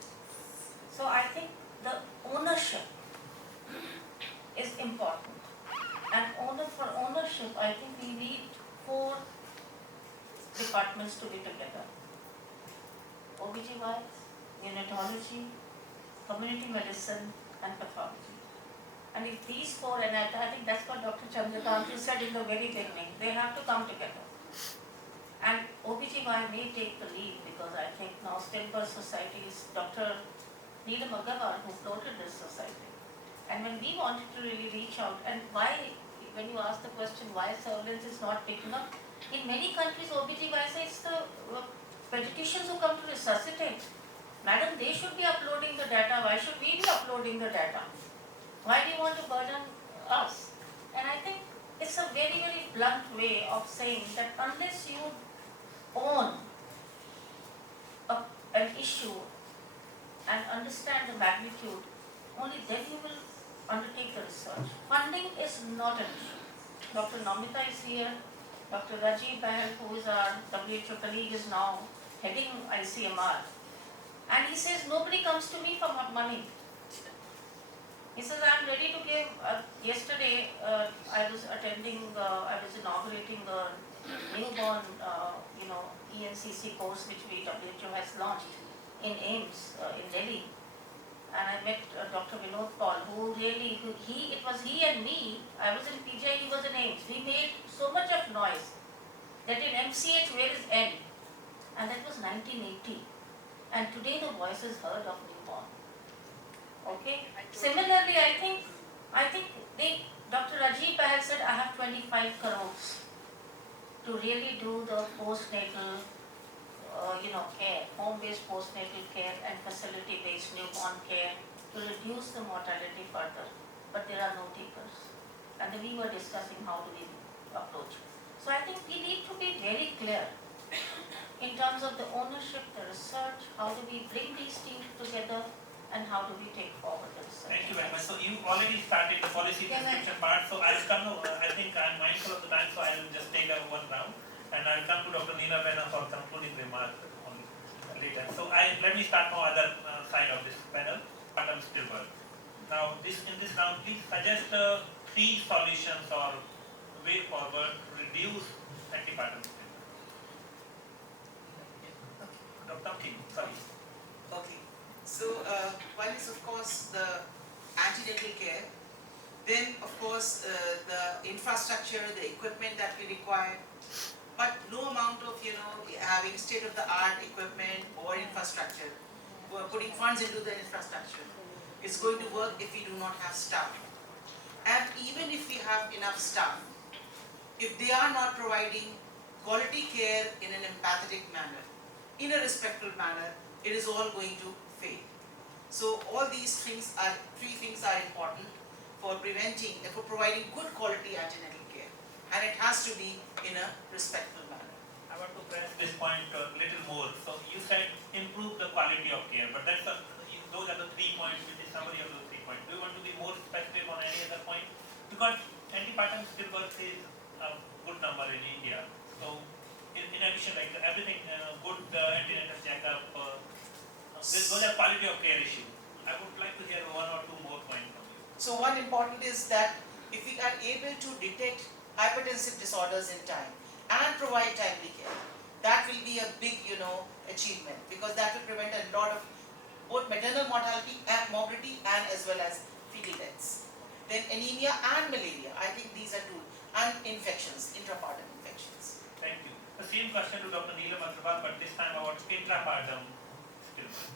So I think the ownership is important. And for ownership, I think we need 4 departments to be together. OBGYN, neonatology, community medicine and pathology. And if these four, and I think that's what Dr. Chandrakant said in the very beginning, they have to come together. And OBGYN may take the lead because I think now Stillbirth Society is Dr. Neelam Agarwal who floated this society. And when we wanted to really reach out, and why, when you ask the question why surveillance is not picking up, in many countries OBGYN says it's the pediatricians who come to resuscitate. Madam, they should be uploading the data. Why should we be uploading the data? Why do you want to burden us? And I think it's a very, very blunt way of saying that unless you own an issue and understand the magnitude, only then you will undertake the research. Funding is not an issue. Dr. Namita is here. Dr. Rajiv Bahal, who is our WHO colleague, is now heading ICMR. And he says, nobody comes to me for money. He says, I'm ready to give, yesterday I was inaugurating a newborn, ENCC course which WHO has launched in AIMS in Delhi. And I met Dr. Vinod Paul, it was he and me, I was in PGI, he was in AIMS. We made so much of noise that in MCH, where is N? And that was 1980. And today the voice is heard of newborn. Okay? Similarly, I think Dr. Rajiv Bahal said, I have 25 crores to really do the postnatal care, home-based postnatal care and facility-based newborn care to reduce the mortality further. But there are no takers. And then we were discussing how do we approach. So I think we need to be very clear in terms of the ownership, the research, how do we bring these teams together and how do we take forward the research. Thank you very much. So you already started the policy prescription part. So I'll come to, I think I'm mindful of the time, so I'll just take one round. And I'll come to Dr. Neena Bena for concluding remarks later. So let me start from other side of this panel, quantum stillbirth. Now, in this round, please suggest 3 solutions or way forward to reduce antepartum stillbirth. Dr. King, sorry. Okay. So one is of course the antenatal care. Then of course the infrastructure, the equipment that we require. But no amount of having state-of-the-art equipment or infrastructure, putting funds into the infrastructure, is going to work if we do not have staff. And even if we have enough staff, if they are not providing quality care in an empathetic manner, in a respectful manner, it is all going to fail. So all these things are, 3 things are important for providing good quality antenatal care. And it has to be in a respectful manner. I want to press this point a little more. So you said improve the quality of care, but those are the 3 points, which is summary of those 3 points. Do you want to be more specific on any other point? Because antepartum stillbirth is a good number in India. So in addition, like everything, good antenatal checkup, those are quality of care issues. I would like to hear 1 or 2 more points from you. So one important is that if we are able to detect hypertensive disorders in time and provide timely care, that will be a big achievement, because that will prevent a lot of both maternal mortality and morbidity and as well as fetal deaths. Then anemia and malaria, I think these are 2, and infections, intrapartum infections. Thank you. The same question to Dr. Neelam Agarwal, but this time about intrapartum stillbirth.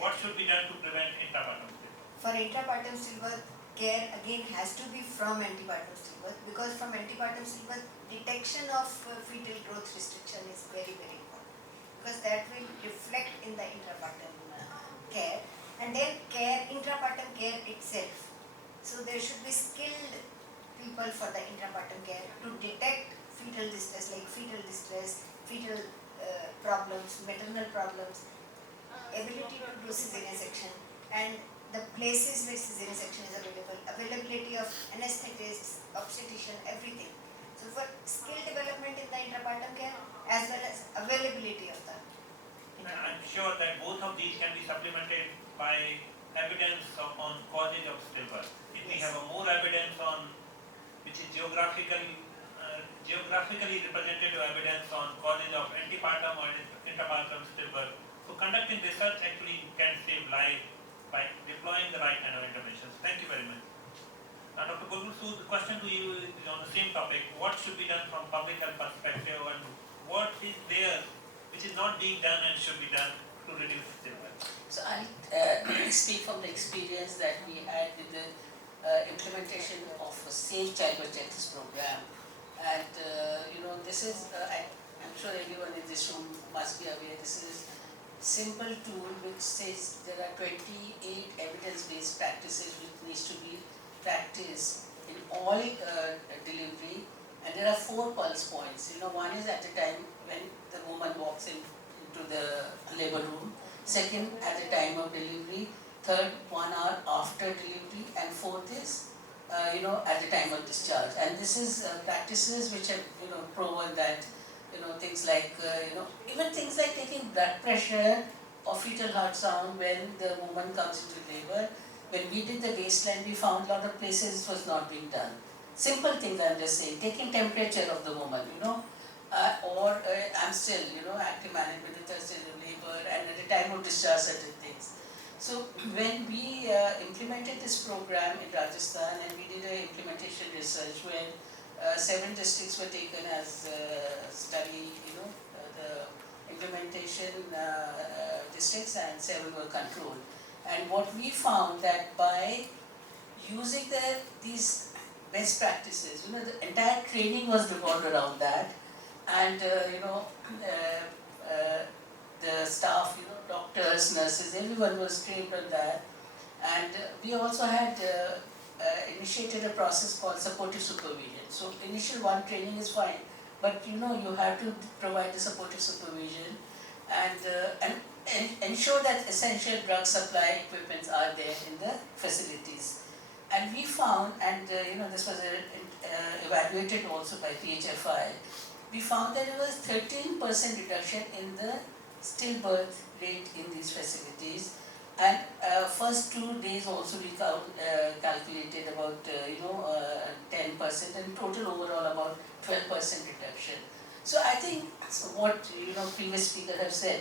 What should be done to prevent intrapartum stillbirth? For intrapartum stillbirth, care again has to be from antepartum stillbirth, because from antepartum stillbirth, detection of fetal growth restriction is very, very important, because that will reflect in the intrapartum care, and then intrapartum care itself. So there should be skilled people for the intrapartum care to detect fetal distress, fetal problems, maternal problems, ability to do cesarean section, and the places where cesarean section is available, availability of anesthetists, obstetrician, everything. So for skill development in the intrapartum care as well as availability of the And I'm sure that both of these can be supplemented by evidence on causes of stillbirth. If we have a more evidence on, which is geographically representative evidence on causes of antepartum or intrapartum stillbirth, So conducting research actually can save life by deploying the right kind of interventions. Thank you very much. Dr. Bulbul Sood, the question to you is on the same topic. What should be done from public health perspective, and what is there which is not being done and should be done to reduce stillbirth? So I'll speak from the experience that we had with the implementation of a safe childbirth checklist program. And this is, I'm sure everyone in this room must be aware, this is simple tool which says there are 28 evidence-based practices which needs to be practiced in all delivery, and there are 4 pulse points. One is at the time when the woman walks into the labor room, second at the time of delivery, third 1 hour after delivery, and fourth is at the time of discharge. And this is practices which have proven that things like even things like taking blood pressure or fetal heart sound when the woman comes into labor. When we did the baseline, we found a lot of places it was not being done. Simple things I'm just saying, taking temperature of the woman, or I'm still, active management with still in labor, and at the time of discharge, certain things. So when we implemented this program in Rajasthan, and we did an implementation research where 7 districts were taken as study, the implementation districts, and 7 were controlled. And what we found that by using these best practices, the entire training was revolved around that, and the staff, doctors, nurses, everyone was trained on that. And we also had initiated a process called supportive supervision. So initial one training is fine, but you have to provide the supportive supervision and ensure that essential drug supply equipments are there in the facilities. And we found, and this was evaluated also by PHFI, we found that there was 13% reduction in the stillbirth rate in these facilities, and first 2 days also we calculated about 10%, and total overall about 12% reduction. So I think what previous speakers have said,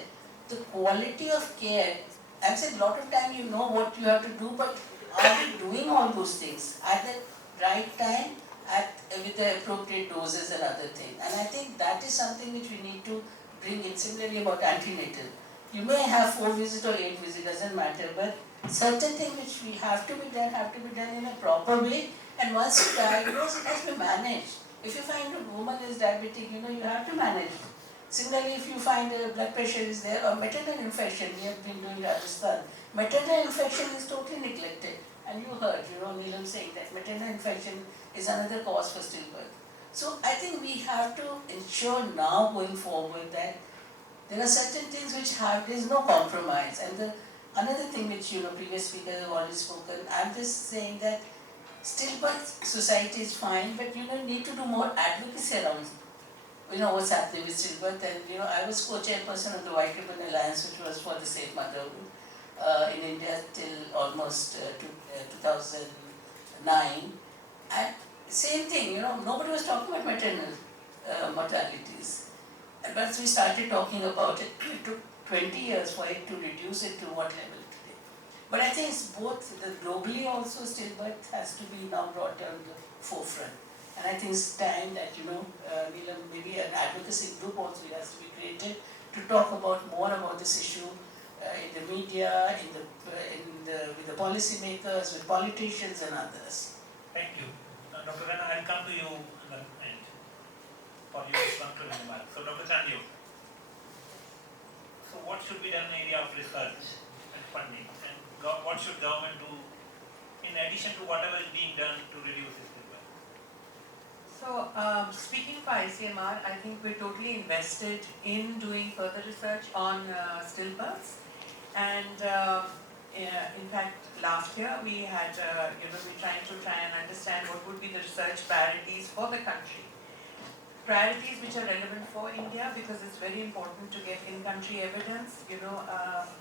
the quality of care, I've said a lot of time you know what you have to do, but are you doing all those things at the right time, with the appropriate doses and other things? And I think that is something which we need to bring in. Similarly about antenatal, you may have 4 visits or 8 visits, doesn't matter, but certain things which we have to be done in a proper way, and once you diagnose, it has to be managed. If you find a woman is diabetic, you have to manage. Similarly, if you find blood pressure is there, or maternal infection, we have been doing Rajasthan, maternal infection is totally neglected. And you heard, Neelam saying that maternal infection is another cause for stillbirth. So I think we have to ensure now going forward that there are certain things which there is no compromise. And another thing which previous speakers have already spoken, I'm just saying that stillbirth society is fine, but need to do more advocacy around what's happening with stillbirth. And I was co-chairperson of the White Ribbon Alliance, which was for the safe motherhood in India till almost 2009. And same thing, nobody was talking about maternal mortalities. And once we started talking about it, it took 20 years for it to reduce it to what level today. But I think it's both, globally also stillbirth has to be now brought on the forefront. And I think it's time that, Neelam, maybe an advocacy group also has to be created to talk about more about this issue in the media, with the policymakers, with politicians and others. Thank you. Dr. Rana, I'll come to you in the end for your concluding remarks. So Dr. Chandigarh, so what should be done in the area of research and funding, and what should government do in addition to whatever is being done to reduce this? So, speaking for ICMR, I think we're totally invested in doing further research on stillbirths. And in fact, last year we had, we're trying to understand what would be the research priorities for the country. Priorities which are relevant for India, because it's very important to get in-country evidence.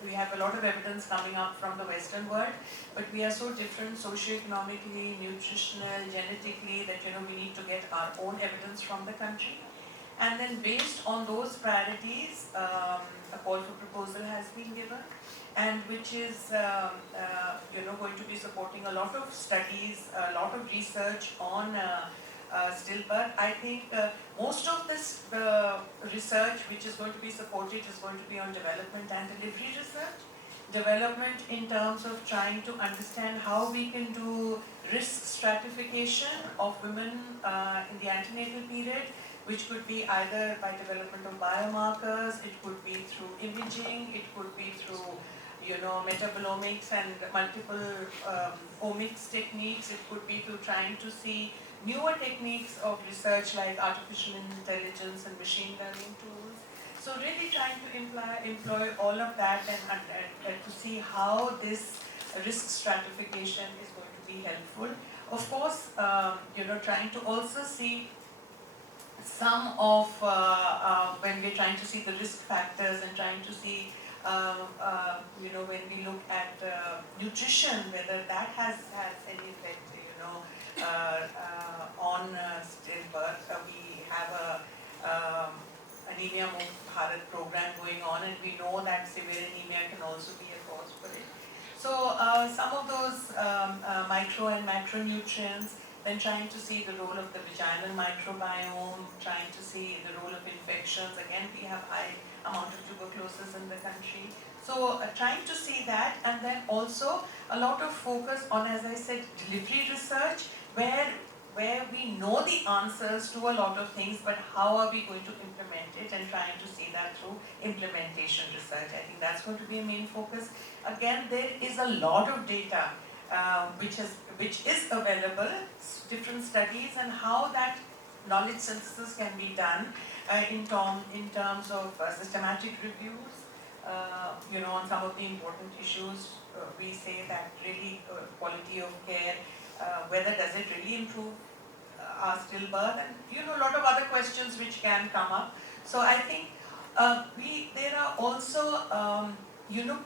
We have a lot of evidence coming up from the Western world, but we are so different socio-economically, nutritional, genetically, that we need to get our own evidence from the country. And then based on those priorities, a call for proposal has been given, and which is going to be supporting a lot of studies, a lot of research on stillbirth. I think most of this research which is going to be supported is going to be on development and delivery research. Development in terms of trying to understand how we can do risk stratification of women in the antenatal period, which could be either by development of biomarkers, it could be through imaging, it could be through metabolomics and multiple omics techniques, it could be through trying to see newer techniques of research like artificial intelligence and machine learning tools. So really trying to employ all of that and to see how this risk stratification is going to be helpful. Of course, trying to also see some of, when we're trying to see the risk factors and trying to see, when we look at nutrition, whether that has any effect, on stillbirth. We have a Anemia Mukt Bharat program going on, and we know that severe anemia can also be a cause for it. So some of those micro and macronutrients, then trying to see the role of the vaginal microbiome, trying to see the role of infections. Again, we have high amount of tuberculosis in the country. So trying to see that, and then also a lot of focus on, as I said, delivery research, where we know the answers to a lot of things, but how are we going to implement it, and trying to see that through implementation research. I think that's going to be a main focus. Again, there is a lot of data which is available, different studies, and how that knowledge synthesis can be done in terms of systematic reviews, on some of the important issues. We say that really quality of care, whether does it really improve our stillbirth, and a lot of other questions which can come up. So I think there are also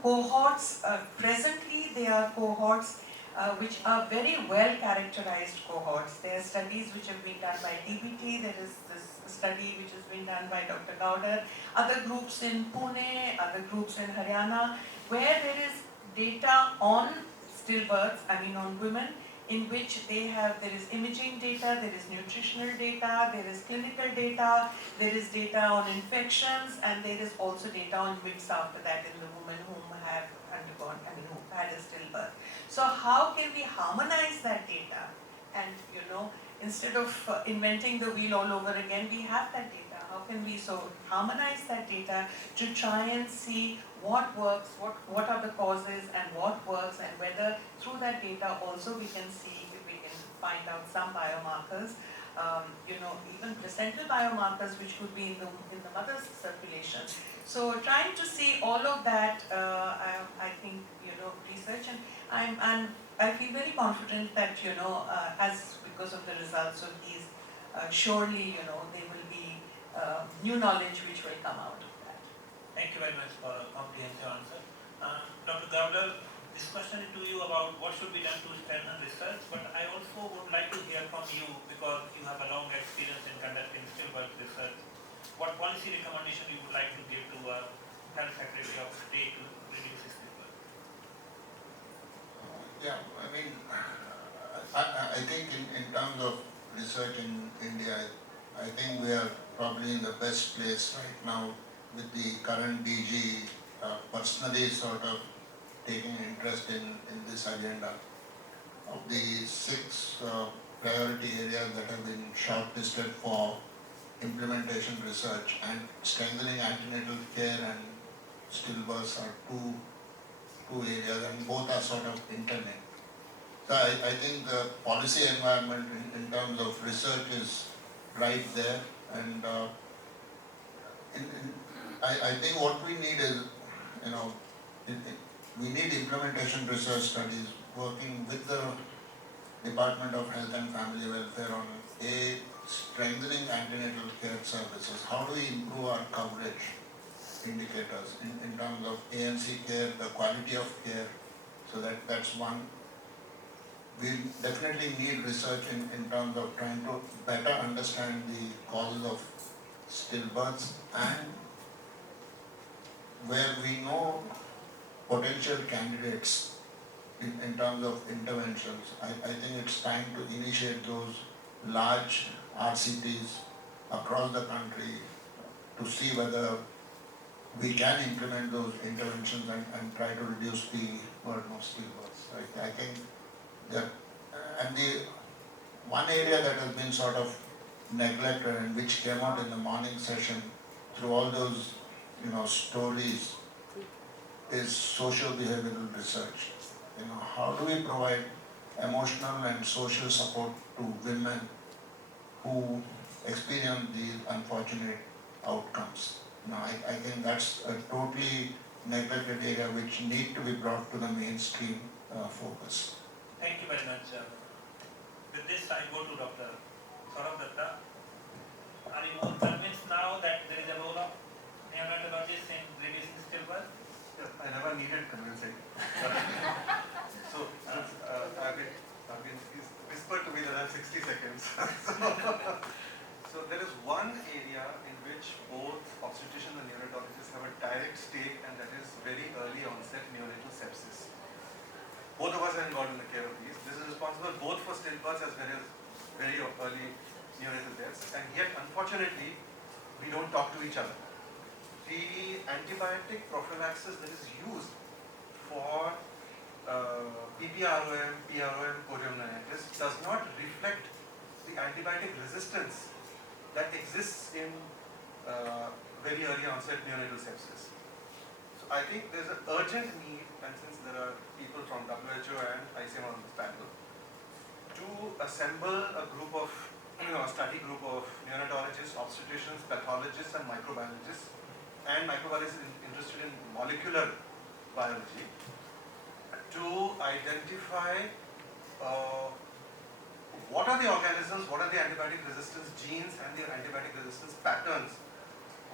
cohorts. Presently, there are cohorts which are very well characterized cohorts. There are studies which have been done by DBT. There is this study which has been done by Dr. Gowder. Other groups in Pune, other groups in Haryana, where there is data on stillbirths, on women, in which there is imaging data, there is nutritional data, there is clinical data, there is data on infections, and there is also data on MITs after that in the women whom have undergone, who had a stillbirth. So how can we harmonize that data? And instead of inventing the wheel all over again, we have that data. How can we harmonize that data to try and see what works, what are the causes, and what works, and whether through that data also we can see if we can find out some biomarkers, even placental biomarkers which could be in the mother's circulation. So trying to see all of that, I think research, and I feel very confident that because of the results of these, surely there will be new knowledge which will come out of that. Thank you very much for a comprehensive answer. Dr. Gowder, this question is to you about what should be done to strengthen research, but I also would like to hear from you, because you have a long experience in conducting stillbirth research. What policy recommendation you would like to give to Health Secretary of State to reduce stillbirth? Yeah, I think in terms of research in India, I think we are probably in the best place right now with the current DG personally sort of taking interest in this agenda. Of the 6 priority areas that have been shortlisted for implementation research, and strengthening antenatal care and stillbirths are two areas, and both are sort of interlinked. So I think the policy environment in terms of research is right there, and I think what we need is, we need implementation research studies working with the Department of Health and Family Welfare on strengthening antenatal care services. How do we improve our coverage indicators in terms of ANC care, the quality of care? So that's one. We definitely need research in terms of trying to better understand the causes of stillbirths and where we know potential candidates in terms of interventions. I think it's time to initiate those large RCTs across the country to see whether we can implement those interventions and try to reduce the burden of stillbirths. I think that, and the one area that has been sort of neglected and which came out in the morning session through all those, stories is social behavioral research. How do we provide emotional and social support to women who experience these unfortunate outcomes? I think that's a totally neglected area which need to be brought to the mainstream focus. Thank you very much. With this, I go to Dr. Saurabh Datta. Are you more convinced now that there is a role of neonatologists in reducing stillbirth? Yeah, I never needed convincing. So, I've been whispered to me that I have 60 seconds. So there is one area in which both obstetricians and neonatologists have a direct stake, and that is very early onset neonatal sepsis. Both of us are involved in the care of these. This is responsible both for stillbirths as well as very early neonatal deaths, and yet unfortunately we don't talk to each other. The antibiotic prophylaxis that is used for PPROM, PROM, chorioamnionitis does not reflect the antibiotic resistance that exists in very early onset neonatal sepsis. So I think there's an urgent need, and since there are people from WHO and ICMR on this panel, to assemble a group of, a study group of neonatologists, obstetricians, pathologists and microbiologists, and microbiologists interested in molecular biology, to identify what are the organisms, what are the antibiotic resistance genes and the antibiotic resistance patterns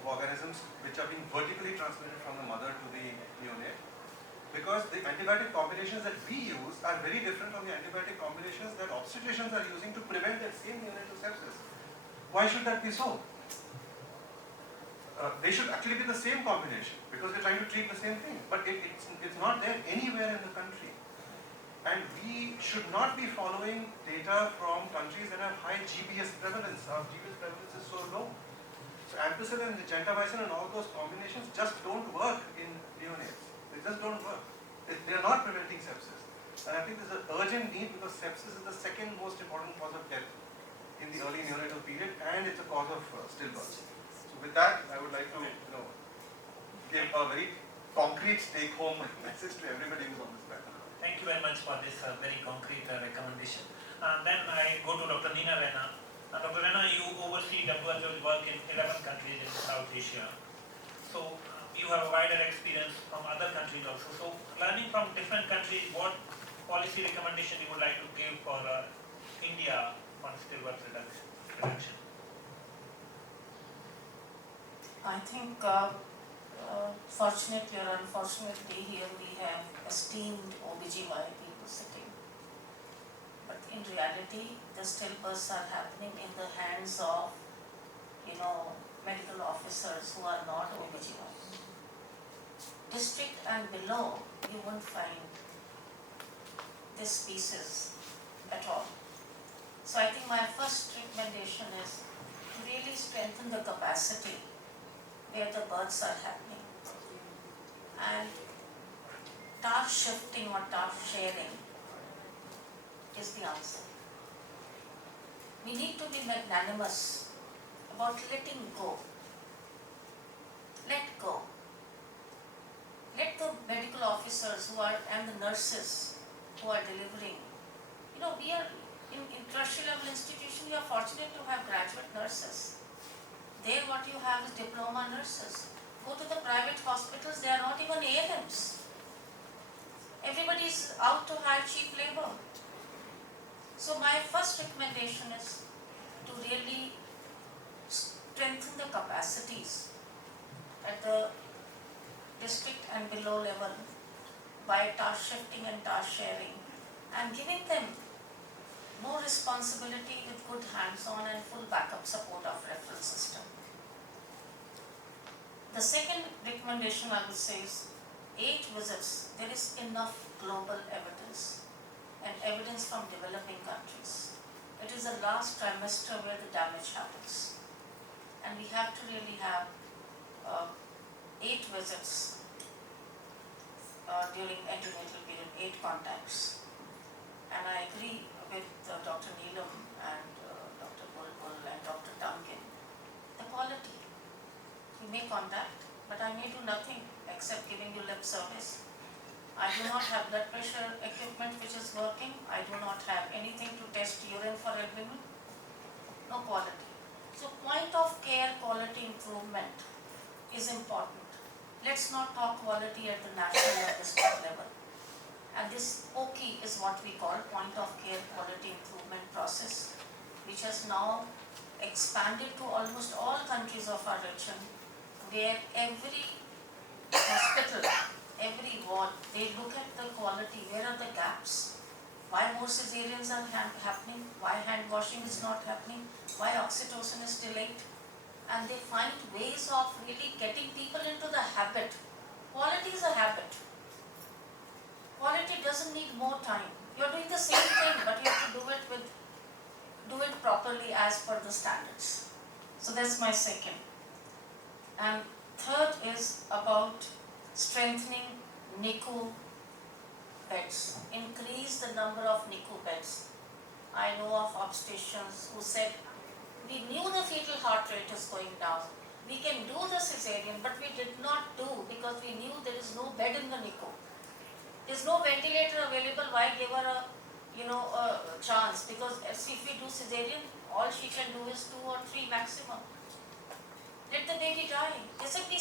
of organisms which are being vertically transmitted from the mother to the neonate. Because the antibiotic combinations that we use are very different from the antibiotic combinations that obstetricians are using to prevent that same neonatal sepsis. Why should that be so? They should actually be the same combination because they're trying to treat the same thing, but it's not there anywhere in the country. And we should not be following data from countries that have high GBS prevalence. Our GBS prevalence is so low. So ampicillin and gentamicin and all those combinations just don't work in neonates. They just don't work. They are not preventing sepsis. And I think there's an urgent need because sepsis is the second most important cause of death in the early neonatal period, and it's a cause of stillbirths. So with that, I would like to give a very concrete take-home message to everybody who's on this panel. Thank you very much for this very concrete recommendation. Then I go to Dr. Neena Rena. Dr. Rena, you oversee WHO's work in 11 countries in South Asia. So you have a wider experience from other countries also. So learning from different countries, what policy recommendation you would like to give for India on stillbirth reduction? I think fortunately or unfortunately here we have esteemed OBGY people sitting. But in reality, the stillbirths are happening in the hands of, medical officers who are not OBGY. District and below, you won't find this species at all. So I think my first recommendation is to really strengthen the capacity where the births are happening. And task shifting or task sharing is the answer. We need to be magnanimous about letting go. Let go. Let the medical officers and the nurses who are delivering, we are in tertiary level institution, we are fortunate to have graduate nurses. There what you have is diploma nurses. Go to the private hospitals, they are not even ALMs. Everybody is out to hire cheap labor. So my first recommendation is to really strengthen the capacities at the district and below level by task shifting and task sharing and giving them more responsibility with good hands-on and full backup support of referral system. The second recommendation I would say is 8 visits. There is enough global evidence and evidence from developing countries. It is the last trimester where the damage happens. And we have to really have 8 visits during antenatal period, 8 contacts. And I agree with Dr. Neelam and Dr. Bulbul and Dr. Duncan. The quality. You may contact, but I may do nothing except giving you lip service. I do not have blood pressure equipment which is working. I do not have anything to test urine for albumin. No quality. So point of care quality improvement is important. Let's not talk quality at the national or district level. And this POCI is what we call point of care quality improvement process, which has now expanded to almost all countries of our region, where every hospital, every ward, they look at the quality, where are the gaps, why more cesareans are happening, why hand washing is not happening, why oxytocin is delayed, and they find ways of really getting people into the habit. Quality is a habit. Quality doesn't need more time. You're doing the same thing, but you have to do it properly as per the standards. So that's my second. And third is about strengthening NICU beds. Increase the number of NICU beds. I know of obstetricians who said, we knew the fetal heart rate is going down. We can do the cesarean, but we did not do because we knew there is no bed in the NICU. There's no ventilator available. Why give her a chance? Because if we do cesarean, all she can do is 2 or 3 maximum. Let the baby die. They said we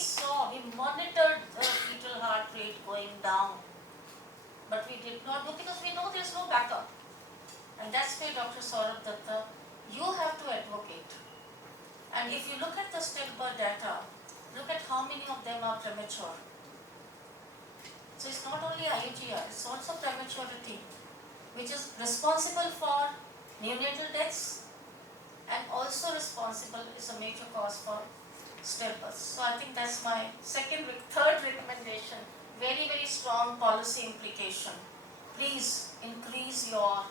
monitored the fetal heart rate going down, but we did not do because we know there's no backup. And that's why Dr. Saurabh Datta, you have to advocate. And if you look at the stillbirth data, look at how many of them are premature. So it's not only IUGR, it's also prematurity, which is responsible for neonatal deaths and also responsible is a major cause for stillbirths. So I think that's my third recommendation. Very, very strong policy implication. Please increase your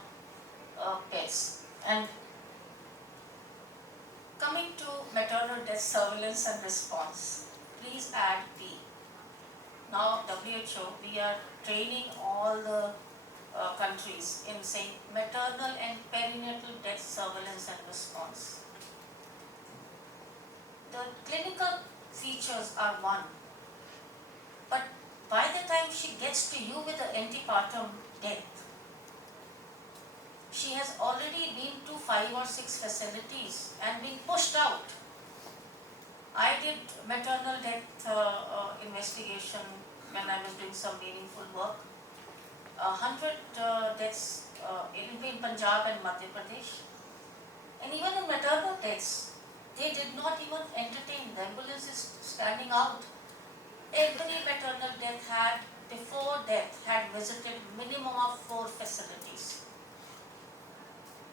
beds. And coming to maternal death surveillance and response, please add B. Now WHO, we are training all the countries in saying maternal and perinatal death surveillance and response. The clinical features are one, but by the time she gets to you with the antepartum death, she has already been to 5 or 6 facilities and been pushed out. I did maternal death investigation when I was doing some meaningful work. 100 deaths in Punjab and Madhya Pradesh. And even in maternal deaths, they did not even entertain. The ambulance is standing out. Every maternal death before death, had visited minimum of 4 facilities.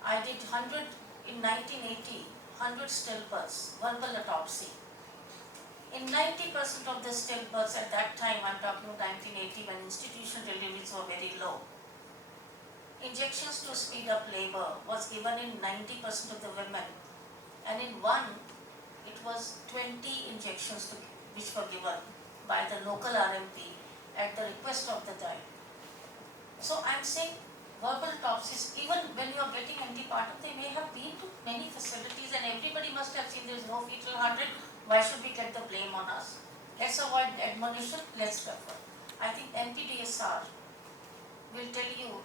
I did 100 in 1980, 100 stillbirths, verbal autopsy. In 90% of the stillbirths at that time, I'm talking 1980 when institutional deliveries were very low, injections to speed up labor was given in 90% of the women, and in one, it was 20 injections which were given by the local RMP at the request of the child. So I'm saying verbal autopsies, even when you are getting antepartum, they may have been to many facilities and everybody must have seen there is no fetal heart rate. Why should we get the blame on us? Let's avoid admonition, let's refer. I think NPDSR will tell you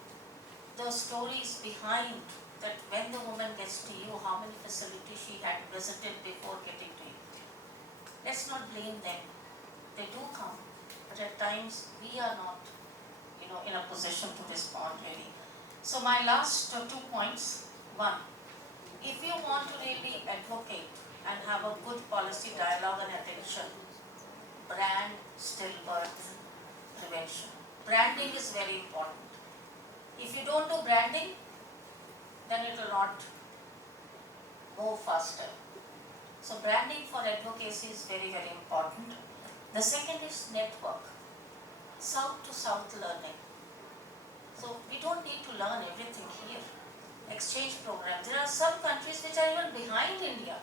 the stories behind that when the woman gets to you, how many facilities she had visited before getting to you. Let's not blame them. They do come, but at times we are not, in a position to respond really. So my last 2 points. 1, if you want to really advocate and have a good policy dialogue and attention, brand stillbirth prevention. Branding is very important. If you don't do branding, then it will not move faster. So branding for advocacy is very, very important. The second is network, south to south learning. So we don't need to learn everything here. Exchange programs. There are some countries which are even behind India.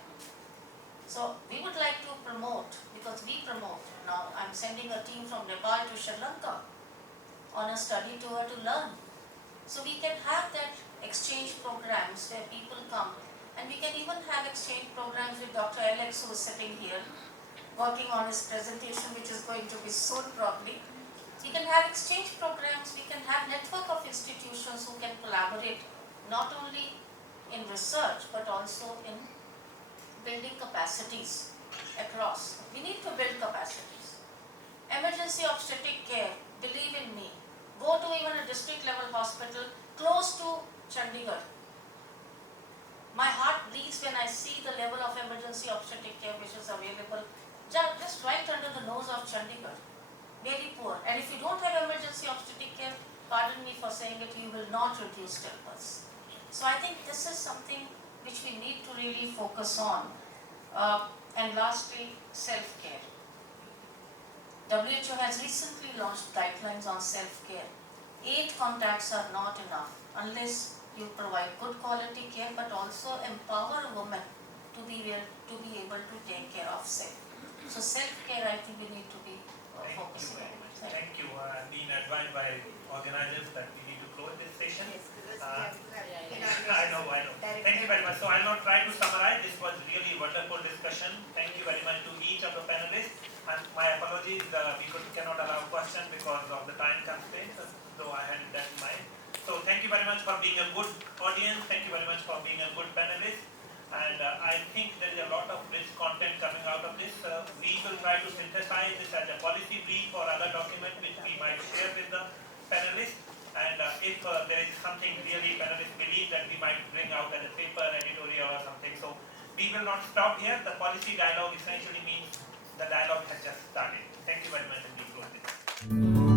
So we would like to promote, because we promote. Now I'm sending a team from Nepal to Sri Lanka on a study tour to learn. So we can have that exchange programs where people come, and we can even have exchange programs with Dr. Alex, who is sitting here working on his presentation, which is going to be soon probably. We can have exchange programs, we can have network of institutions who can collaborate not only in research but also in building capacities across. We need to build capacities. Emergency obstetric care, believe in me, go to even a district level hospital close to Chandigarh. My heart bleeds when I see the level of emergency obstetric care which is available just right under the nose of Chandigarh. Very poor. And if you don't have emergency obstetric care, pardon me for saying it, you will not reduce stillbirths. So I think this is something which we need to really focus on. And lastly, self-care. WHO has recently launched guidelines on self-care. 8 contacts are not enough unless you provide good quality care but also empower a woman to be able to take care of self. So self-care, I think we need to be focusing on. Thank you. I've been advised by organizers that we need to close this session. I know. Thank you very much. So I'll not try to summarize. This was really a wonderful discussion. Thank you very much to each of the panelists. And my apologies, we cannot allow questions because of the time constraints, though I had that in mind. So thank you very much for being a good audience. Thank you very much for being a good panelist. And I think there is a lot of rich content coming out of this. We will try to synthesize this as a policy brief or other document which we might share with the panelists. And if there is something really panelists believe that we might bring out as a paper, editorial or something. So we will not stop here. The policy dialogue essentially means the dialogue has just started. Thank you very much and we close this.